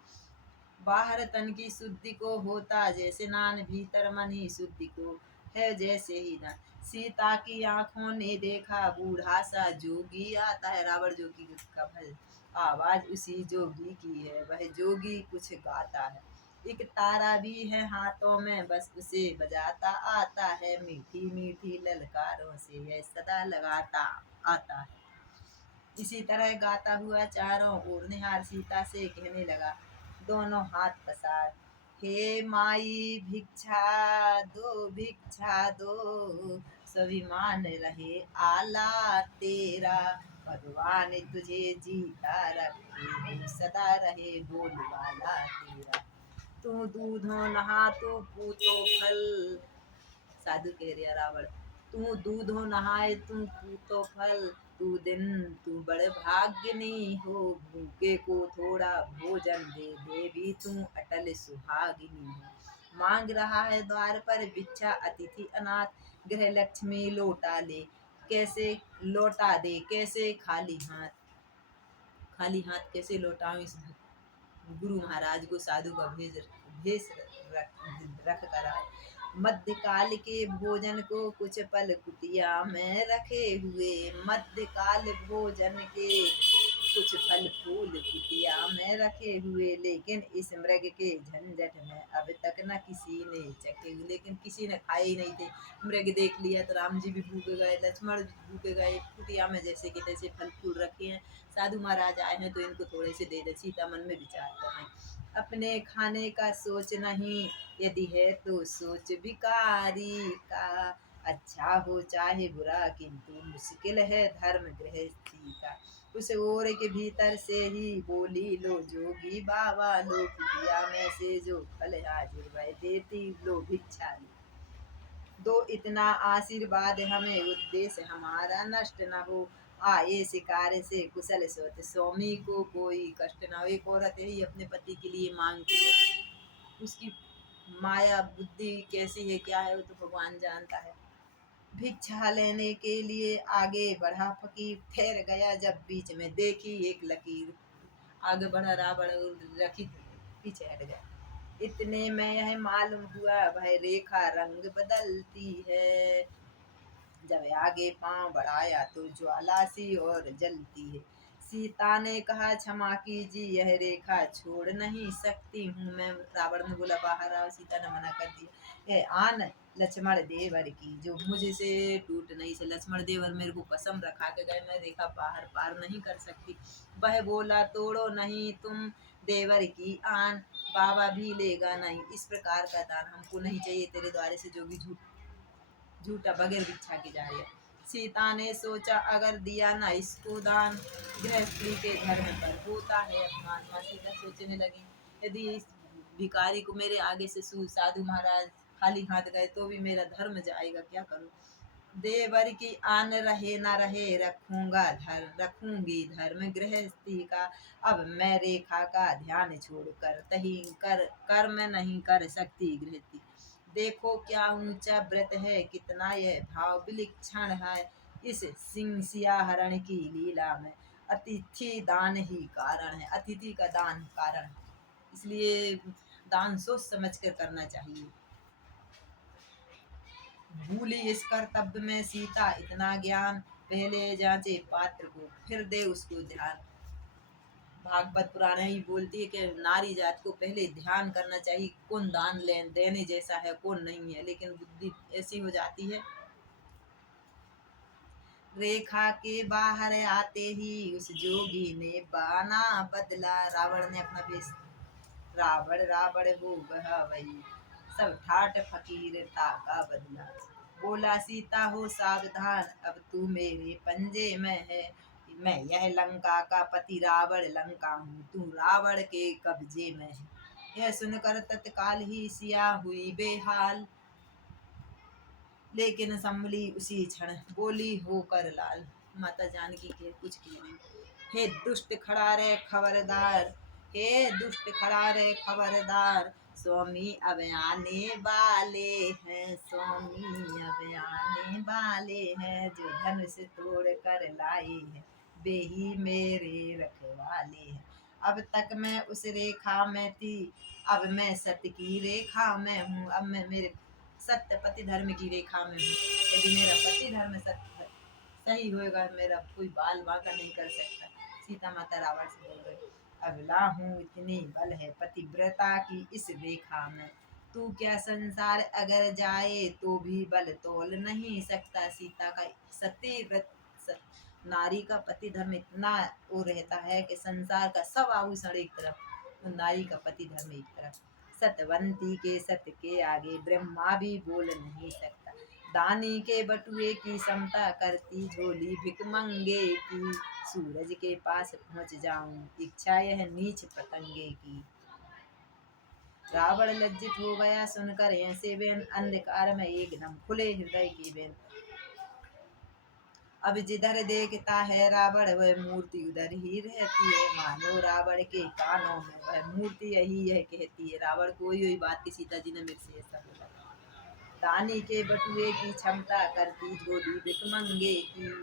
बाहर तन की शुद्धि को होता जैसे नान, भीतर मन ही शुद्धि को है जैसे ही ना। सीता की आंखों ने देखा बूढ़ा सा जोगी आता है, रावण जोगी का भय। आवाज उसी जोगी की है, वह जोगी कुछ गाता है। एक तारा भी है हाथों में, बस उसे बजाता आता है। मीठी मीठी ललकारों से यह सदा लगाता आता है। इसी तरह गाता हुआ चारों ओर निहार सीता से कहने लगा, दोनों हाथ पसार, हे माई भिक्षा भिक्षा दो, स्वाभिमान रहे आला तेरा। भगवान तुझे जीता रखे, सदा रहे बोलबाला तेरा। तू दूधो नहा तू पूतो फल, साधु कह रहा रावण, तू दूधो नहाए तू पूतो फल, तू दिन तू बड़े भाग्यनी हो। भूखे को थोड़ा भोजन दे, देवी तू अटल सुहागिनी हो। मांग रहा है द्वार पर भिक्षा अतिथि अनाथ, गृह लक्ष्मी लौटा ले, कैसे लौटा दे कैसे खाली हाथ। खाली हाथ कैसे लौटाऊं इस गुरु महाराज को, साधु का भेष रख कर आए। मध्यकाल के भोजन को कुछ पल कुटिया में रखे हुए, मध्यकाल भोजन के कुछ फल फूल कुटिया में रखे हुए। लेकिन इस मृग के झंझट में अब तक न किसी ने चखे, लेकिन किसी ने खाए ही नहीं थे। मृग देख लिया तो राम जी भी भूखे गए, लक्ष्मण भी भूखे गए। कुटिया में जैसे कि तैसे फल फूल रखे हैं, साधु महाराज आए हैं तो इनको थोड़े से दे दे। सीता मन में विचार कर रहे हैं, अपने खाने का सोच नहीं, यदि है तो सोच भिखारी का। अच्छा हो चाहे बुरा किंतु मुश्किल है धर्म गृहस्थी का। उस ओर के भीतर से ही बोली लो जोगी बाबा, लो कुटिया में से जो फल हाजिर वह देती लो भिक्षा लो। दो इतना आशीर्वाद हमें, उद्देश्य हमारा नष्ट न हो। आए शिकार से कुशल सोत, स्वामी को कोई कष्ट न हो। एक औरत ही अपने पति के लिए मांगती है, उसकी माया बुद्धि कैसी है क्या है वो तो भगवान जानता है। भिक्षा लेने के लिए आगे बढ़ा फकीर, ठहर गया जब बीच में देखी एक लकीर। आगे बढ़ा रावण, रखी पीछे हट गया। इतने में यह मालूम हुआ वह रेखा रंग बदलती है। जब आगे पांव बढ़ाया तो ज्वाला सी और जलती है। सीता ने कहा क्षमा कीजिए, यह रेखा छोड़ नहीं सकती हूँ मैं। रावण ने बोला बाहर आओ, सीता ने मना कर दिया। यह आन लक्ष्मण देवर की जो मुझसे टूट नहीं से। लक्ष्मण देवर मेरे को कसम रखा के गए, मैं रेखा बाहर पार नहीं कर सकती। वह बोला तोड़ो नहीं तुम देवर की आन, बाबा भी लेगा नहीं इस प्रकार का दान। हमको नहीं चाहिए तेरे द्वारे से जो भी झूठा बगैर भिक्षा की जा रही है। सीता ने सोचा अगर दिया ना इसको दान, गृहस्थी के धर्म पर होता है अपमान। माँ सीता सोचने लगी, यदि इस भिखारी को मेरे आगे से साधु महाराज खाली हाथ गए तो भी मेरा धर्म जाएगा, क्या करूं। देवर की आन रहे न रहे, रखूंगी धर्म गृहस्थी का। अब मैं रेखा का ध्यान छोड़कर तही कर्म नहीं कर सकती गृहस्थी। देखो क्या ऊंचा व्रत है, कितना यह भाव विलक्षण है। इस सिंह सियाहरण की लीला में अतिथि दान ही कारण है, अतिथि का दान कारण है। इसलिए दान सोच समझ कर करना चाहिए। भूली इस कर्तव्य में सीता इतना ज्ञान, पहले जांचे पात्र को फिर दे उसको ध्यान। भागवत पुराण ही बोलती है कि नारी जात को पहले ध्यान करना चाहिए, कौन दान देने जैसा है कौन नहीं है, लेकिन बुद्धि ऐसी हो जाती है। रेखा के बाहर आते ही उस जोगी ने बाना बदला, रावण ने अपना वेश, रावण रावण हो गया वही, सब ठाट फकीरता का बदला। बोला सीता हो सावधान, अब तू मेरे पंजे में है। मैं यह लंका का पति रावण लंका हूँ, तू रावण के कब्जे में है। यह सुनकर तत्काल ही सिया हुई बेहाल, लेकिन संभली उसी क्षण बोली होकर लाल। माता जानकी के कुछ किए नहीं। हे दुष्ट खड़ा रे खबरदार, हे दुष्ट खड़ा रे खबरदार, स्वामी अब आने वाले हैं, स्वामी अब आने वाले हैं। जो धनुष तोड़ कर लाए हैं, वे ही मेरे रखवाले हैं। अब तक मैं उस रेखा में थी, अब मैं सत्य की रेखा में हूँ। अब मैं मेरे सत्य पति धर्म की रेखा में हूँ। यदि मेरा पति धर्म सत्य सही होएगा, मेरा कोई बाल बांका नहीं कर सकता। सीता माता रावण से बोल रही, अबला हूँ इतनी बल है पतिव्रता की इस रेखा में। तू क्या संसार अगर जाए तो भी बल तोल नहीं सकता। सीता का सती व्रत नारी का पति धर्म इतना वो रहता है कि संसार का सब आभूषण एक तरफ, नारी का पति धर्म एक तरफ। सतवंती के सत्य के आगे ब्रह्मा भी बोल नहीं सकता। दानी के बटुए की समता करती झोली भिकमंगे की। सूरज के पास पहुंच जाऊं, इच्छा यह नीच पतंगे की। रावण लज्जित हो गया सुनकर ऐसे बेन, अंधकार में एकदम खुले हृदय की बेन। अब जिधर देखता है रावण वह मूर्ति उधर ही रहती है, मानो रावण के कानों में वह मूर्ति यही है कहती है। रावण को वही बात की सीता जी ने मेरे से ऐसा बोला। दानी के बटुए की क्षमता करती झोली भिकमंगे की।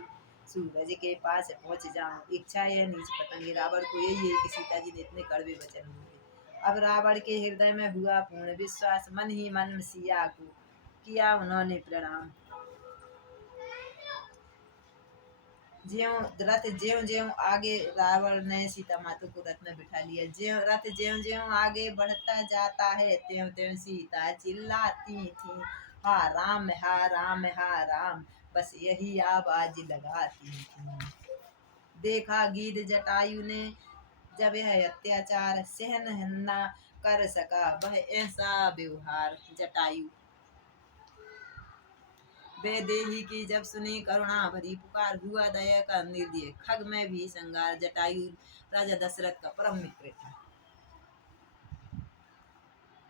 सूरज के पास पहुंच जाऊं, इच्छा यह नीच पतंगे। रावण को यही है कि सीता जी ने इतने कड़वे वचन बोले। अब रावण के हृदय में हुआ पूर्ण विश्वास, मन ही मन सिया को किया उन्होंने प्रणाम। ज्यों रथ ज्यों ज्यों आगे, रावण ने सीता माता को रथ में बिठा लिया। ज्यों रथ ज्यों ज्यों आगे बढ़ता जाता है, त्यों त्यों सीता चिल्लाती थी, हा राम हा राम हा राम, बस यही आवाज लगाती थी। देखा गीध जटायु ने जब यह अत्याचार, सहन न कर सका वह ऐसा व्यवहार। जटायु वैदेही की जब सुनी करुणा भरी पुकार, हुआ दया का निर्दय खग में भी संगार। जटायु राजा दशरथ का परम मित्र था।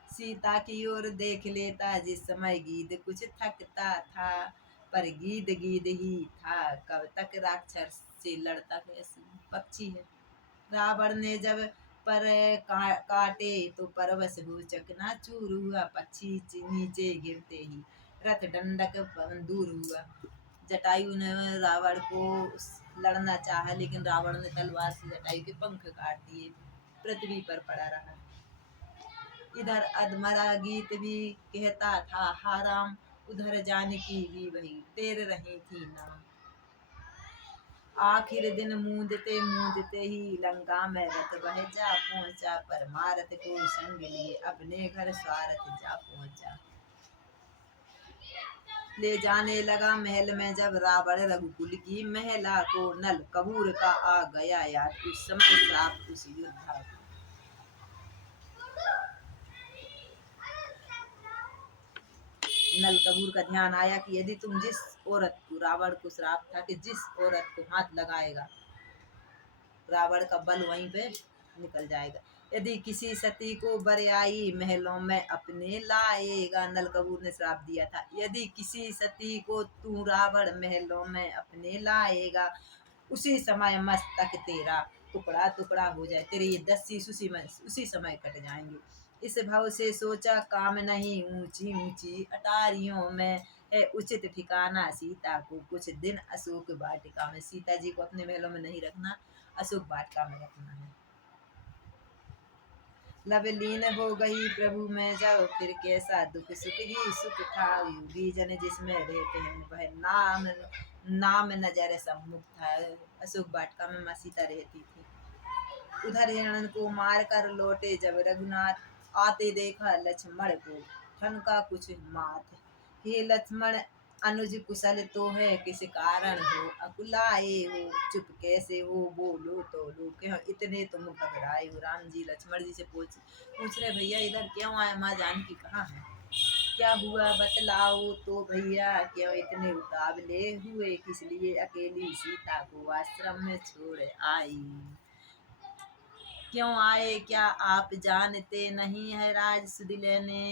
सीता की ओर देख लेता जिस समय गीध कुछ थकता था, पर गीध गीध ही था, कब तक राक्षस से लड़ता। कैसे पक्षी है। रावण ने जब पर काटे तो परवश हो चकनाचूर हुआ, पक्षी नीचे गिरते ही रथ दंडक दूर हुआ। जटायु ने रावण को लड़ना चाहा, लेकिन रावण ने तलवार से जटायु के पंख काट दिए, पृथ्वी पर पड़ा रहा। इधर अधमरा गीत भी कहता था, हा राम, उधर जानकी भी वही तेर रही थी नाम। आखिर दिन मूंदते मूंदते ही लंका में रथ वह जा पहुंचा, परमारथ को संग लिए अपने घर स्वारथ जा पहुंचा। ले जाने लगा महल में जब रावण रघुकुल की महिला को, नल कबूर का आ गया याद उस समय श्राप उस योद्धा को। नल कबूर का ध्यान आया कि यदि तुम जिस औरत को, रावण को श्राप था कि जिस औरत को हाथ लगाएगा रावण का बल वहीं पे निकल जाएगा। यदि किसी सती को बरियाई महलों में अपने लाएगा। नल कपूर ने श्राप दिया था, यदि किसी सती को तू रावण महलों में अपने लाएगा, उसी समय मस्तक तेरा टुकड़ा टुकड़ा हो जाए, तेरे ये 10 शीश उसी समय कट जाएंगे। इस भाव से सोचा काम नहीं, ऊंची ऊंची अटारियों में है उचित ठिकाना सीता को कुछ दिन अशोक वाटिका में। सीता जी को अपने महलों में नहीं रखना, अशोक वाटिका में रखना है। लवलीन हो गई प्रभु में जब, फिर कैसा दुख सुख ही सुख था। योगी जन जिसमें रहते हैं वह नाम नाम नजर सम्मुख था। अशोक वाटिका में माँ सीता रहती थी। उधर हिरण को मार कर लौटे जब रघुनाथ, आते देखा लक्ष्मण को ठनका कुछ मात। हे लक्ष्मण अनुज कुशल तो है, किस कारण हो अकुलाए हो, चुप कैसे हो बोलो तो लो, क्यों इतने तुम घबराए हो। राम जी लक्ष्मण जी से पूछ रहे, भैया इधर क्यों आए, माँ जानकी कहाँ है, क्या हुआ बतलाओ तो भैया, क्यों इतने उतावले हुए, किस लिए अकेली सीता को आश्रम में छोड़ आई। क्यों आए क्या आप जानते नहीं है राज सुध लेने,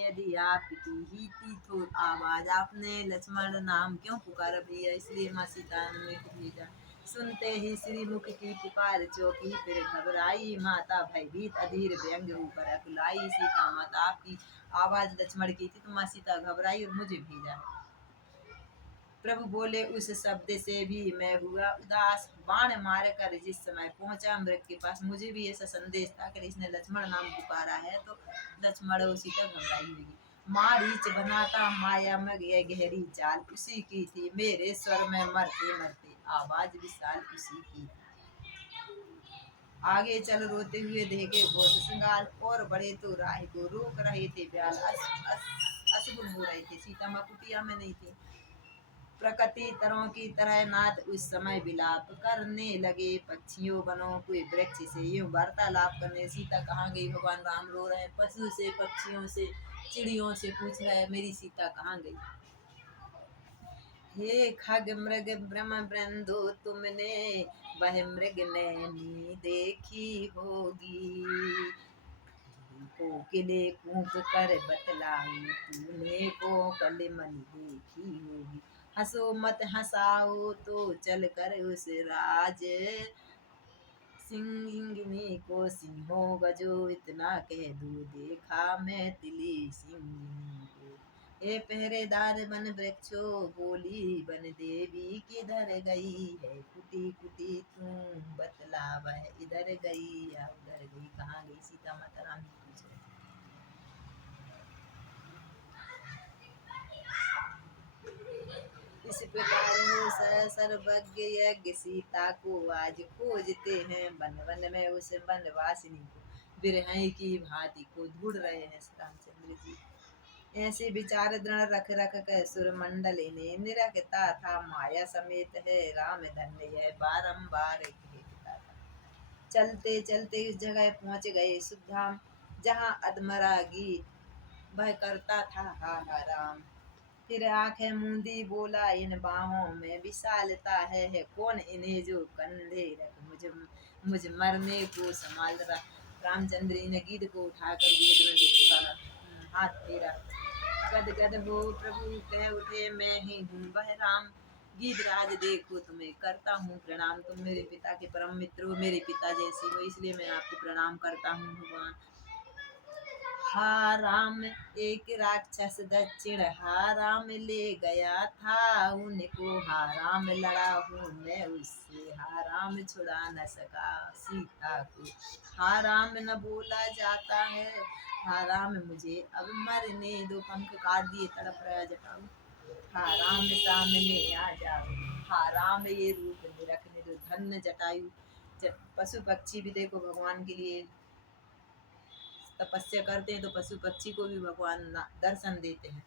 यदि आपकी ही थी तो आवाज आपने लक्ष्मण नाम क्यों पुकारा भैया, इसलिए माँ सीता ने भेजा। सुनते ही श्री मुख की पुकार चौकी फिर घबराई, माता भयभीत अधीर व्यंग होकर अकुलाई। सीता माता आपकी आवाज लक्ष्मण की थी तो माँ सीता घबराई और मुझे भेजा है। प्रभु बोले उस शब्द से भी मैं हुआ उदास, बाण मार कर जिस समय पहुंचा मृग के पास, मुझे भी ऐसा संदेश था कि इसने लक्ष्मण नाम पुकारा है तो लक्ष्मण उसी का घबराई होगी। मारीच बनाता माया में यह गहरी चाल, उसी की थी मेरे स्वर में मरते मरते आवाज विशाल उसी की। आगे चल रोते हुए देखे बहुत श्रृंगार, और बड़े तो राह को रोक रहे थे ब्याल, अशुभ हो रहे थे। सीता माँ कुटिया में नहीं थी। प्रकृति तरों की तरह नाथ उस समय विलाप करने लगे, पक्षियों बनों कोई वृक्ष से यूं वार्तालाप करने। सीता कहाँ गई, भगवान राम रो रहे हैं, पशु से पक्षियों से चिड़ियों से पूछ रहे हैं मेरी सीता कहाँ गई। हे खग मृग ब्रह्म बृंदो तुमने वह मृग नैनी देखी होगी, कोकिले कूक कर बतलाई तूने कोकल मन देखी होगी। हंसो मत हंसाओ तो चल कर उस राज सिंगिनी को सिंहो गजो, इतना कह दो देखा मैं तिली सिंगिनी को। ए पहरेदार बन वृक्षो बोली बन देवी किधर गई है, कुटी कुटी तू बतला वह इधर गई या उधर गई, कहाँ गई सीता माता राम जी पूछ रहे। इस प्रकार हो सर्वज्ञ यज्ञ सीता को आज खोजते हैं, वन वन में उस वनवासिनी को बिरहई की भांति को ढूंढ रहे हैं रामचंद्र जी। ऐसे विचार दृढ़ रख रख कर सुर मंडल ने निरखता था, माया समेत है राम धन्य यह बारंबार कहता था। चलते चलते इस जगह पहुंच गए सुधाम, जहाँ अधमरा गीत वह करता था हा हा राम। फिर आंखें मूंदी बोला इन बाहों में विशालता है कौन इन्हें जो कंधे रख मुझ मरने को संभाल रहा। रामचंद्र जी ने गीध को उठाकर गोद में बिठा हाथ फेरा, गद गद हो प्रभु कह उठे मैं ही हूँ वह राम। गीधराज देखो तुम्हें करता हूँ प्रणाम, तुम मेरे पिता के परम मित्र हो, मेरे पिता जैसी हो, इसलिए मैं आपको प्रणाम करता हूँ भगवान। हा राम एक राक्षस दक्षिण हा राम ले गया था उनको, हा राम लड़ा हूँ मैं उससे, हा राम छुड़ा न सका सीता को, हा राम न बोला जाता है, हा राम मुझे अब मरने दो। पंख काट दिए तड़प रहा जटाऊ, हा राम सामने आ जाओ, हा राम ये रूप निरखने दो। धन्य जटायु, पशु पक्षी भी देखो भगवान के लिए तपस्या करते हैं तो पशु पक्षी को भी भगवान दर्शन देते हैं।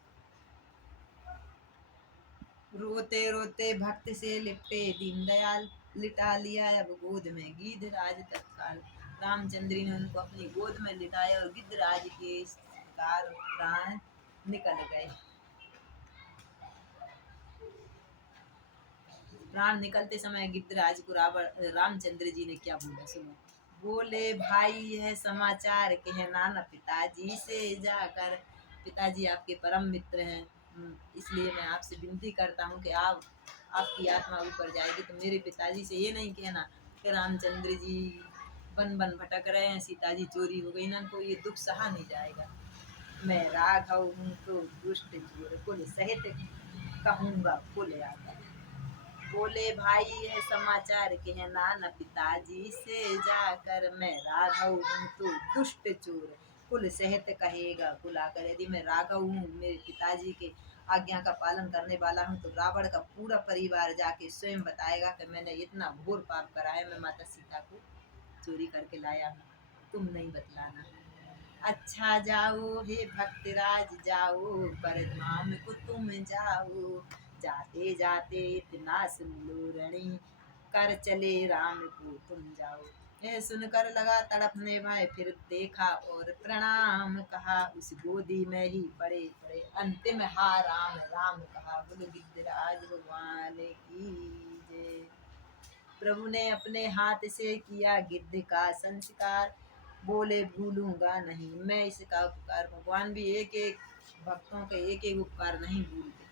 रोते रोते भक्त से लिपटे दीनदयाल, लिटा लिया अब गोद में गिद्धराज तत्काल। रामचंद्र ने उनको अपनी गोद में लिटाया और गिद्धराज के कार प्राण निकल गए। प्राण निकलते समय गिद्धराज को रामचंद्र जी ने क्या बोला सुनो। बोले भाई यह समाचार कहना न पिताजी से जाकर। पिताजी आपके परम मित्र हैं, इसलिए मैं आपसे विनती करता हूँ कि आप आपकी आत्मा ऊपर जाएगी तो मेरे पिताजी से ये नहीं कहना कि रामचंद्र जी वन वन भटक रहे हैं, सीता जी चोरी हो गई ना, इनको ये दुख सहा नहीं जाएगा। मैं राघव हूँ तो दुष्ट चोर कुल सहित कहूँगा कुल आकर। बोले भाई यह समाचार कहना न पिताजी से जाकर। मैं राघव हूँ तो दुष्ट चोर कुल सहित कहेगा कुल आकर। यदि मैं राघव हूँ, मेरे पिताजी के आज्ञा का पालन करने वाला हूँ, तो रावण का पूरा परिवार जाके स्वयं बताएगा कि मैंने इतना घोर पाप करा है, मैं माता सीता को चोरी करके लाया हूँ, तुम नहीं बतलाना। अच्छा जाओ हे भक्तराज जाओ, परधाम को तुम जाओ, जाते जाते इतना सुन लो रणी, कर चले राम को तुम जाओ। यह सुनकर लगा तड़पने भाई, फिर देखा और प्रणाम कहा, उस गोदी में ही पड़े पड़े अंतिम हा राम राम कहा। बोलो गिद्धराज भगवान की जय। प्रभु ने अपने हाथ से किया गिद्ध का संस्कार, बोले भूलूंगा नहीं मैं इसका उपकार। भगवान भी एक एक भक्तों के एक एक उपकार नहीं भूलते।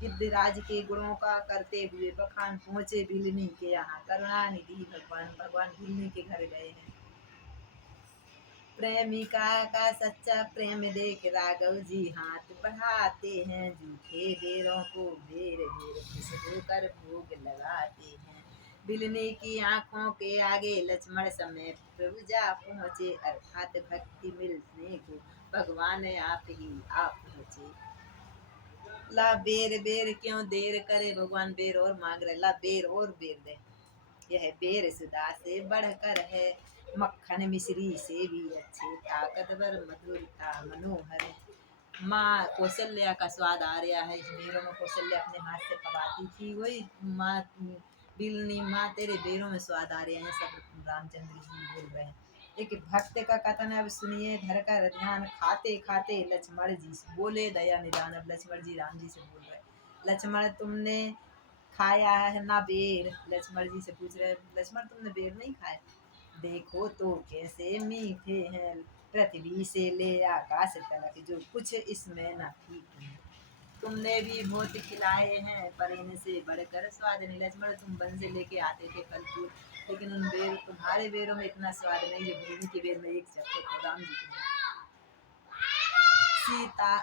गिद्धराज के गुणों का करते हुए बखान पहुँचे भिलनी के यहाँ। करुणानिधि भगवान भगवान भिलनी के घर गए हैं। प्रेमिका का सच्चा प्रेम देख राघव जी हाथ बढ़ाते हैं, झूठे बेरों को बेर बेर खुश होकर भोग लगाते हैं। बिलनी की आंखों के आगे लक्ष्मण समय प्रभु जा पहुँचे, अर्थात भक्ति मिलने को भगवान आप ही आप पहुँचे। ला बेर बेर क्यों देर करे, भगवान बेर और मांग रहे, ला बेर और बेर दे। यह बेर सुधा से बढ़कर है, मक्खन मिश्री से भी अच्छे, ताकतवर मधुरता मनोहर। माँ कौशल्या का स्वाद आ रहा है इस बेरों में। कौशल्या अपने हाथ से पकाती थी, वही माँ बिलनी, माँ तेरे बेरों में स्वाद आ रहे हैं, सब रामचंद्र जी बोल रहे हैं। एक भक्त का कथन है, अब सुनिए धर कर ध्यान। खाते खाते लक्ष्मण जी बोले दया निदान। अब लक्ष्मण जी राम जी से बोल रहे, लक्ष्मण तुमने खाया है ना बेर। लक्ष्मण जी से पूछ रहे, लक्ष्मण तुमने बेर नहीं खाए, देखो तो कैसे मीठे हैं, पृथ्वी से ले आकाश तलक जो कुछ इसमें न ठीक है। तुमने भी बहुत खिलाए हैं पर इनसे बढ़कर स्वाद नहीं। लक्ष्मण तुम वन से लेके आते थे फल फूल, लेकिन उन बेर तुम्हारे बेरों में इतना स्वाद नहीं जो भूमि के बेर में एक चक्कर तो राम जी के। सीता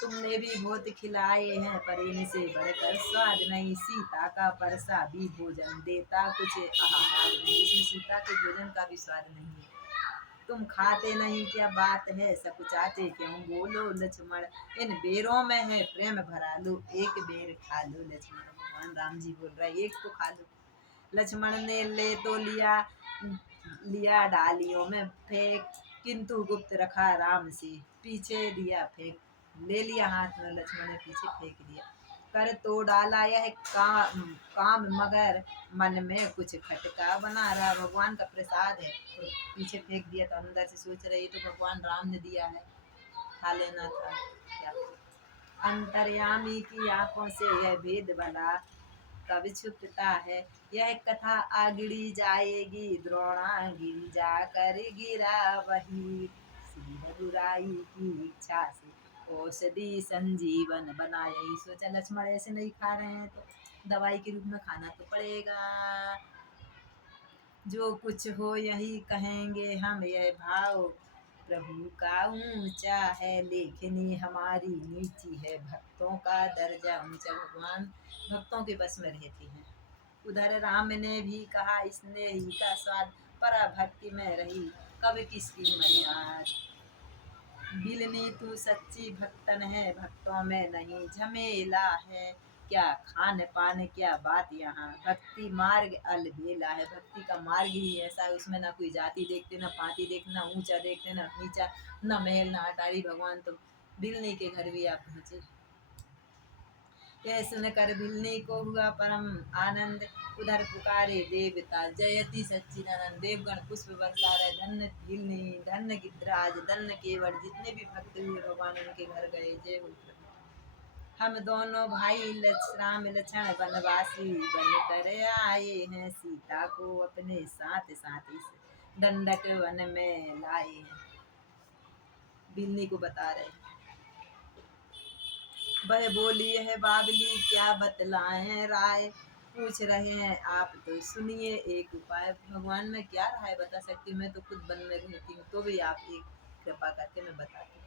तुमने भी बहुत खिलाए हैं पर इनसे बढ़कर स्वाद नहीं। सीता का परसा भी भोजन देता कुछ आहार नहीं, इसमें सीता के भोजन का भी स्वाद नहीं है। तुम खाते नहीं क्या बात है, सकुचाते क्यों बोलो लक्ष्मण, इन बेरों में है प्रेम भरा लो, एक बेर खा लो लक्ष्मण। भगवान राम जी बोल रहा है एक तो खा लो। लक्ष्मण ने ले तो लिया लिया डालियों में फेंक, किंतु गुप्त रखा राम से पीछे दिया फेंक। ले लिया हाथ में लक्ष्मण ने, पीछे फेंक दिया। कर तो डाला यह काम मगर मन में कुछ खटका बना रहा। भगवान का प्रसाद है तो पीछे फेंक दिया, तो अंदर से सोच रही तो भगवान राम ने दिया है, खा लेना था क्या। अंतर्यामी की आंखों से यह भेद भला कब छुपता है, यह कथा आगड़ी जाएगी द्रोणा गिर जाकर गिरा वही, श्री रघुराई की इच्छा से औषधि संजीवन बना। यही सोचा लक्ष्मण ऐसे नहीं खा रहे हैं तो दवाई के रूप में खाना तो पड़ेगा। जो कुछ हो यही कहेंगे हम, यह भाव प्रभु का ऊंचा है, लेखनी हमारी नीची है, भक्तों का दर्जा ऊंचा। भगवान भक्तों के बस में रहती हैं। उधर राम ने भी कहा इसने ही का स्वाद, परा भक्ति में रही कब किसकी मर्याद। बिलनी तू सच्ची भक्तन है, भक्तों में नहीं झमेला है, क्या खान पान क्या बात यहाँ, भक्ति मार्ग अलबेला है। भक्ति का मार्ग ही ऐसा है, उसमें ना कोई जाति देखते, ना पाति देखते, ना ऊंचा देखते, ना नीचा, ना महल ना अटारी। भगवान तो बिलनी के घर भी आप पहुँचे। यह सुनकर बिलनी को हुआ परम आनंद, उधर पुकारे देवता जयति सच्चिदानंद। देवगण पुष्प बरसा रहे, धन्य बिलनी, धन्य गिद्धराज, धन्य केवट, जितने भी भक्त हुए भगवान उनके घर गए। जय हो प्रभु। हम दोनों भाई राम लक्ष्मण वनवासी बन कर आए हैं, सीता को अपने साथ साथ इस दंडक वन में लाए हैं। बिल्ली को बता रहे हैं। वह बोली है बाबली क्या बतलाएं राय, पूछ रहे हैं आप तो सुनिए एक उपाय। भगवान मैं क्या राय बता सकती हूँ, मैं तो खुद वन में रहती हूँ, तो भी आप एक कृपा करके मैं बताती हूँ।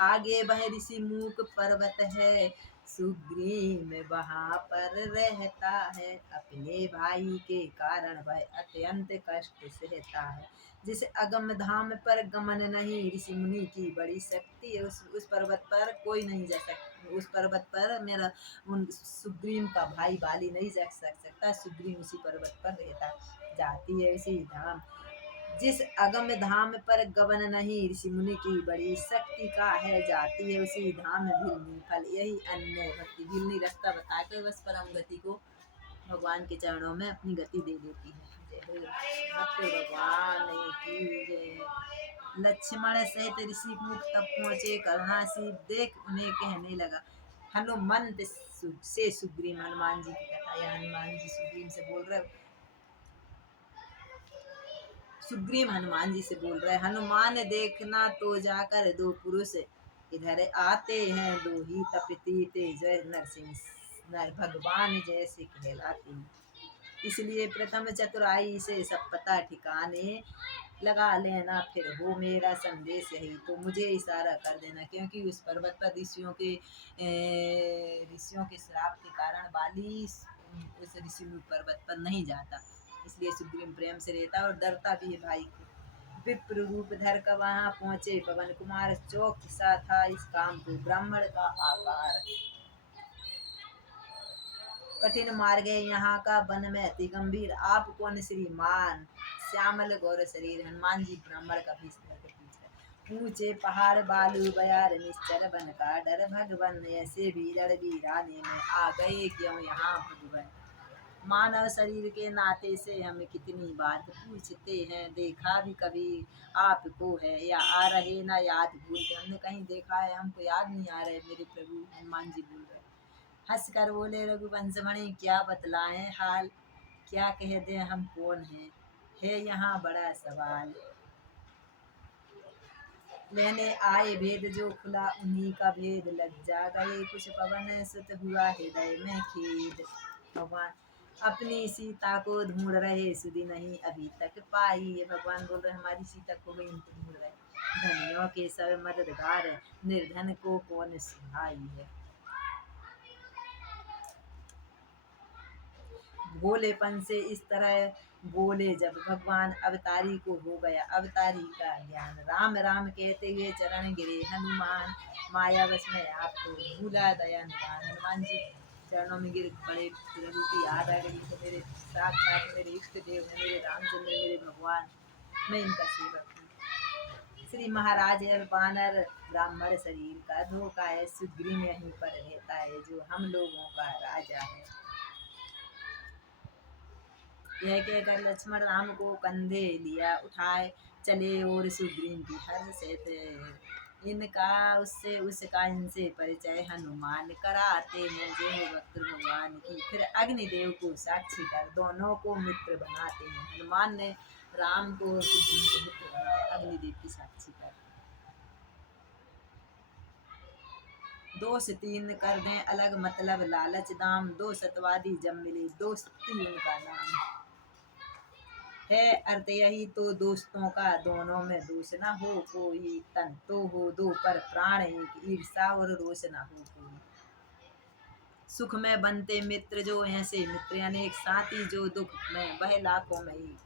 आगे वह ऋषि मूक पर्वत है, सुग्रीव वहाँ पर रहता है, अपने भाई के कारण वह अत्यंत कष्ट सहता है। जिस अगम धाम पर गमन नहीं, ऋषि मुनि की बड़ी शक्ति है, उस पर्वत पर कोई नहीं जा सकता। उस पर्वत पर मेरा उन सुग्रीव का भाई बाली नहीं जा सकता। सुग्रीव उसी पर्वत पर रहता। जाती है उसी धाम, जिस अगम धाम पर गमन नहीं, ऋषि मुनि की बड़ी शक्ति का है, जाती है उसी धाम भिलनी फल यही अन्य भक्ति। भिलनी रास्ता बता के बस परम गति को भगवान के चरणों में अपनी गति दे देती है। जय भक्त भगवान की जय। लक्ष्मण सहित ऋषि मुख तब पहुँचे करुणासी, देख उन्हें कहने लगा हनुमंत से सुग्रीव। हनुमान जी की कथा है, हनुमान जी सुग्रीव से बोल रहे, सुग्रीव हनुमान जी से बोल रहे हनुमान देखना तो जाकर दो पुरुष इधर आते हैं, दो ही तपती तेज नरसिंह नर भगवान जैसे कहलाते हैं। इसलिए प्रथम चतुराई से सब पता ठिकाने लगा लेना, फिर हो मेरा संदेश यही तो मुझे इशारा कर देना। क्योंकि उस पर्वत पर ऋषियों के श्राप के कारण बाली उस ऋषि पर्वत पर नहीं जाता, इसलिए सुग्रीव प्रेम से रहता और डरता भी है भाई को। विप्र रूप धर कर वहाँ पहुँचे पवन कुमार, चौक सा था इस काम को ब्राह्मण का आकार। कठिन मार्ग है यहाँ का वन में अति गंभीर, आप कौन श्रीमान श्यामल गौर शरीर। हनुमान जी ब्राह्मण का भी ऊंचे पहाड़ बालू बयार निश्चर बन का डर, भगवन ऐसे भीड़ वीराने में आ गए क्यों यहाँ भगवन। मानव शरीर के नाते से हम कितनी बात पूछते हैं, देखा भी कभी आपको है या आ रहे ना याद भूलते। हमने कहीं देखा है, हमको याद नहीं आ रहे मेरे प्रभु। हनुमान जी बोल रहे हंस कर बोले रघुवंश मणि क्या बतलाएं हाल, क्या कह दे हम कौन हैं, है यहाँ बड़ा सवाल। लेने आए भेद जो खुला उन्हीं का भेद, लग जा गए कुछ पवन सुत हुआ हृदय में खेद। भगवान अपनी सीता को ढूंढ रहे, सुधि नहीं अभी तक पाई। ये भगवान बोल रहे हमारी सीता को भी इनको ढूंढ रहे। धनियों के सब मददगार, निर्धन को कौन सुहाई है। भोलेपन से इस तरह बोले जब भगवान, अवतारी को हो गया अवतारी का ज्ञान। राम राम कहते हुए चरण गिरे हनुमान, माया बस में आपको भूला दया निदान। हनुमान जी चरणों में गिर पड़े, प्रभु की याद आ गई तो मेरे साथ साथ मेरे इष्ट देव हैं, मेरे रामचंद्र मेरे भगवान, मैं इनका सेवक हूँ। श्री महाराज है बानर ब्राह्मण शरीर का, धोखा है सुग्रीव यहीं पर रहता है, जो हम लोगों का राजा है। यह कहकर लक्ष्मण राम को कंधे लिया उठाए, चले और सुग्रीव की हर्षित। इनका उससे उसका इनसे परिचय हनुमान कराते हैं, जय हो भक्त भगवान की। फिर अग्निदेव को साक्षी कर दोनों को मित्र बनाते हैं। हनुमान ने राम को और सुग्रीव को मित्र बनाया, अग्निदेव की साक्षी कर। दो से तीन कर दें अलग मतलब लालच दाम, दो सतवादी जब मिले दोस्ती उनका नाम है। अर्थ यही तो दोस्तों का दोनों में दोष न हो कोई, तन तो हो दो पर प्राण एक, ईर्षा और रोष न हो कोई। सुख में बनते मित्र जो ऐसे मित्र अनेक, साथी जो दुख में वह लाखों में एक।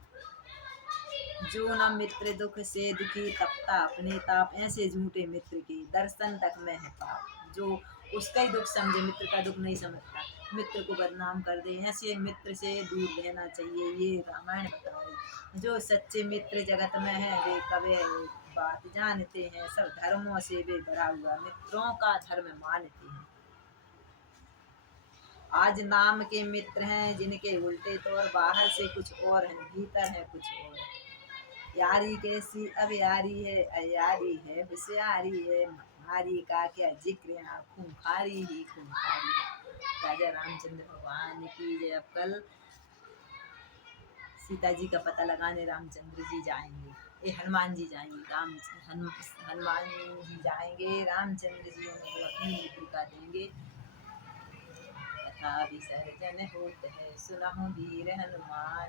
जो न मित्र दुख से दुखी तपता अपने ताप, ऐसे झूठे मित्र के दर्शन तक में है पाप। जो उसका ही दुख समझे, मित्र का दुख नहीं समझता, मित्र को बदनाम कर दे, ऐसे मित्र से दूर रहना चाहिए। ये रामायण बता रही। जो सच्चे मित्र जगत में है वे कभी बात जानते हैं, सब धर्मों से वे भरा हुआ मित्रों का धर्म मानते हैं। आज नाम के मित्र हैं जिनके उल्टे तौर, बाहर से कुछ और हैं भीतर है कुछ और। यारी कैसी अब यारी है, अयारी है होशियारी है, हमारी का क्या जिक्र यहाँ खूंखारी ही खूंखारी है। राजा रामचंद्र भगवान की जय। अब कल सीता जी का पता लगाने रामचंद्र जी जाएंगे, ये हनुमान जी जाएंगे, हनुमान जी जाएंगे, रामचंद्र जी उनको अपनी मुद्रिका देंगे। कथा विसर्जन होत है सुनहु वीर हनुमान,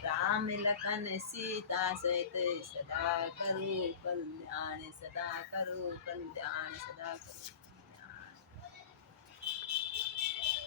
राम लखन सीता सहित सदा करो कल्याण, सदा करो कल्याण, सदा करो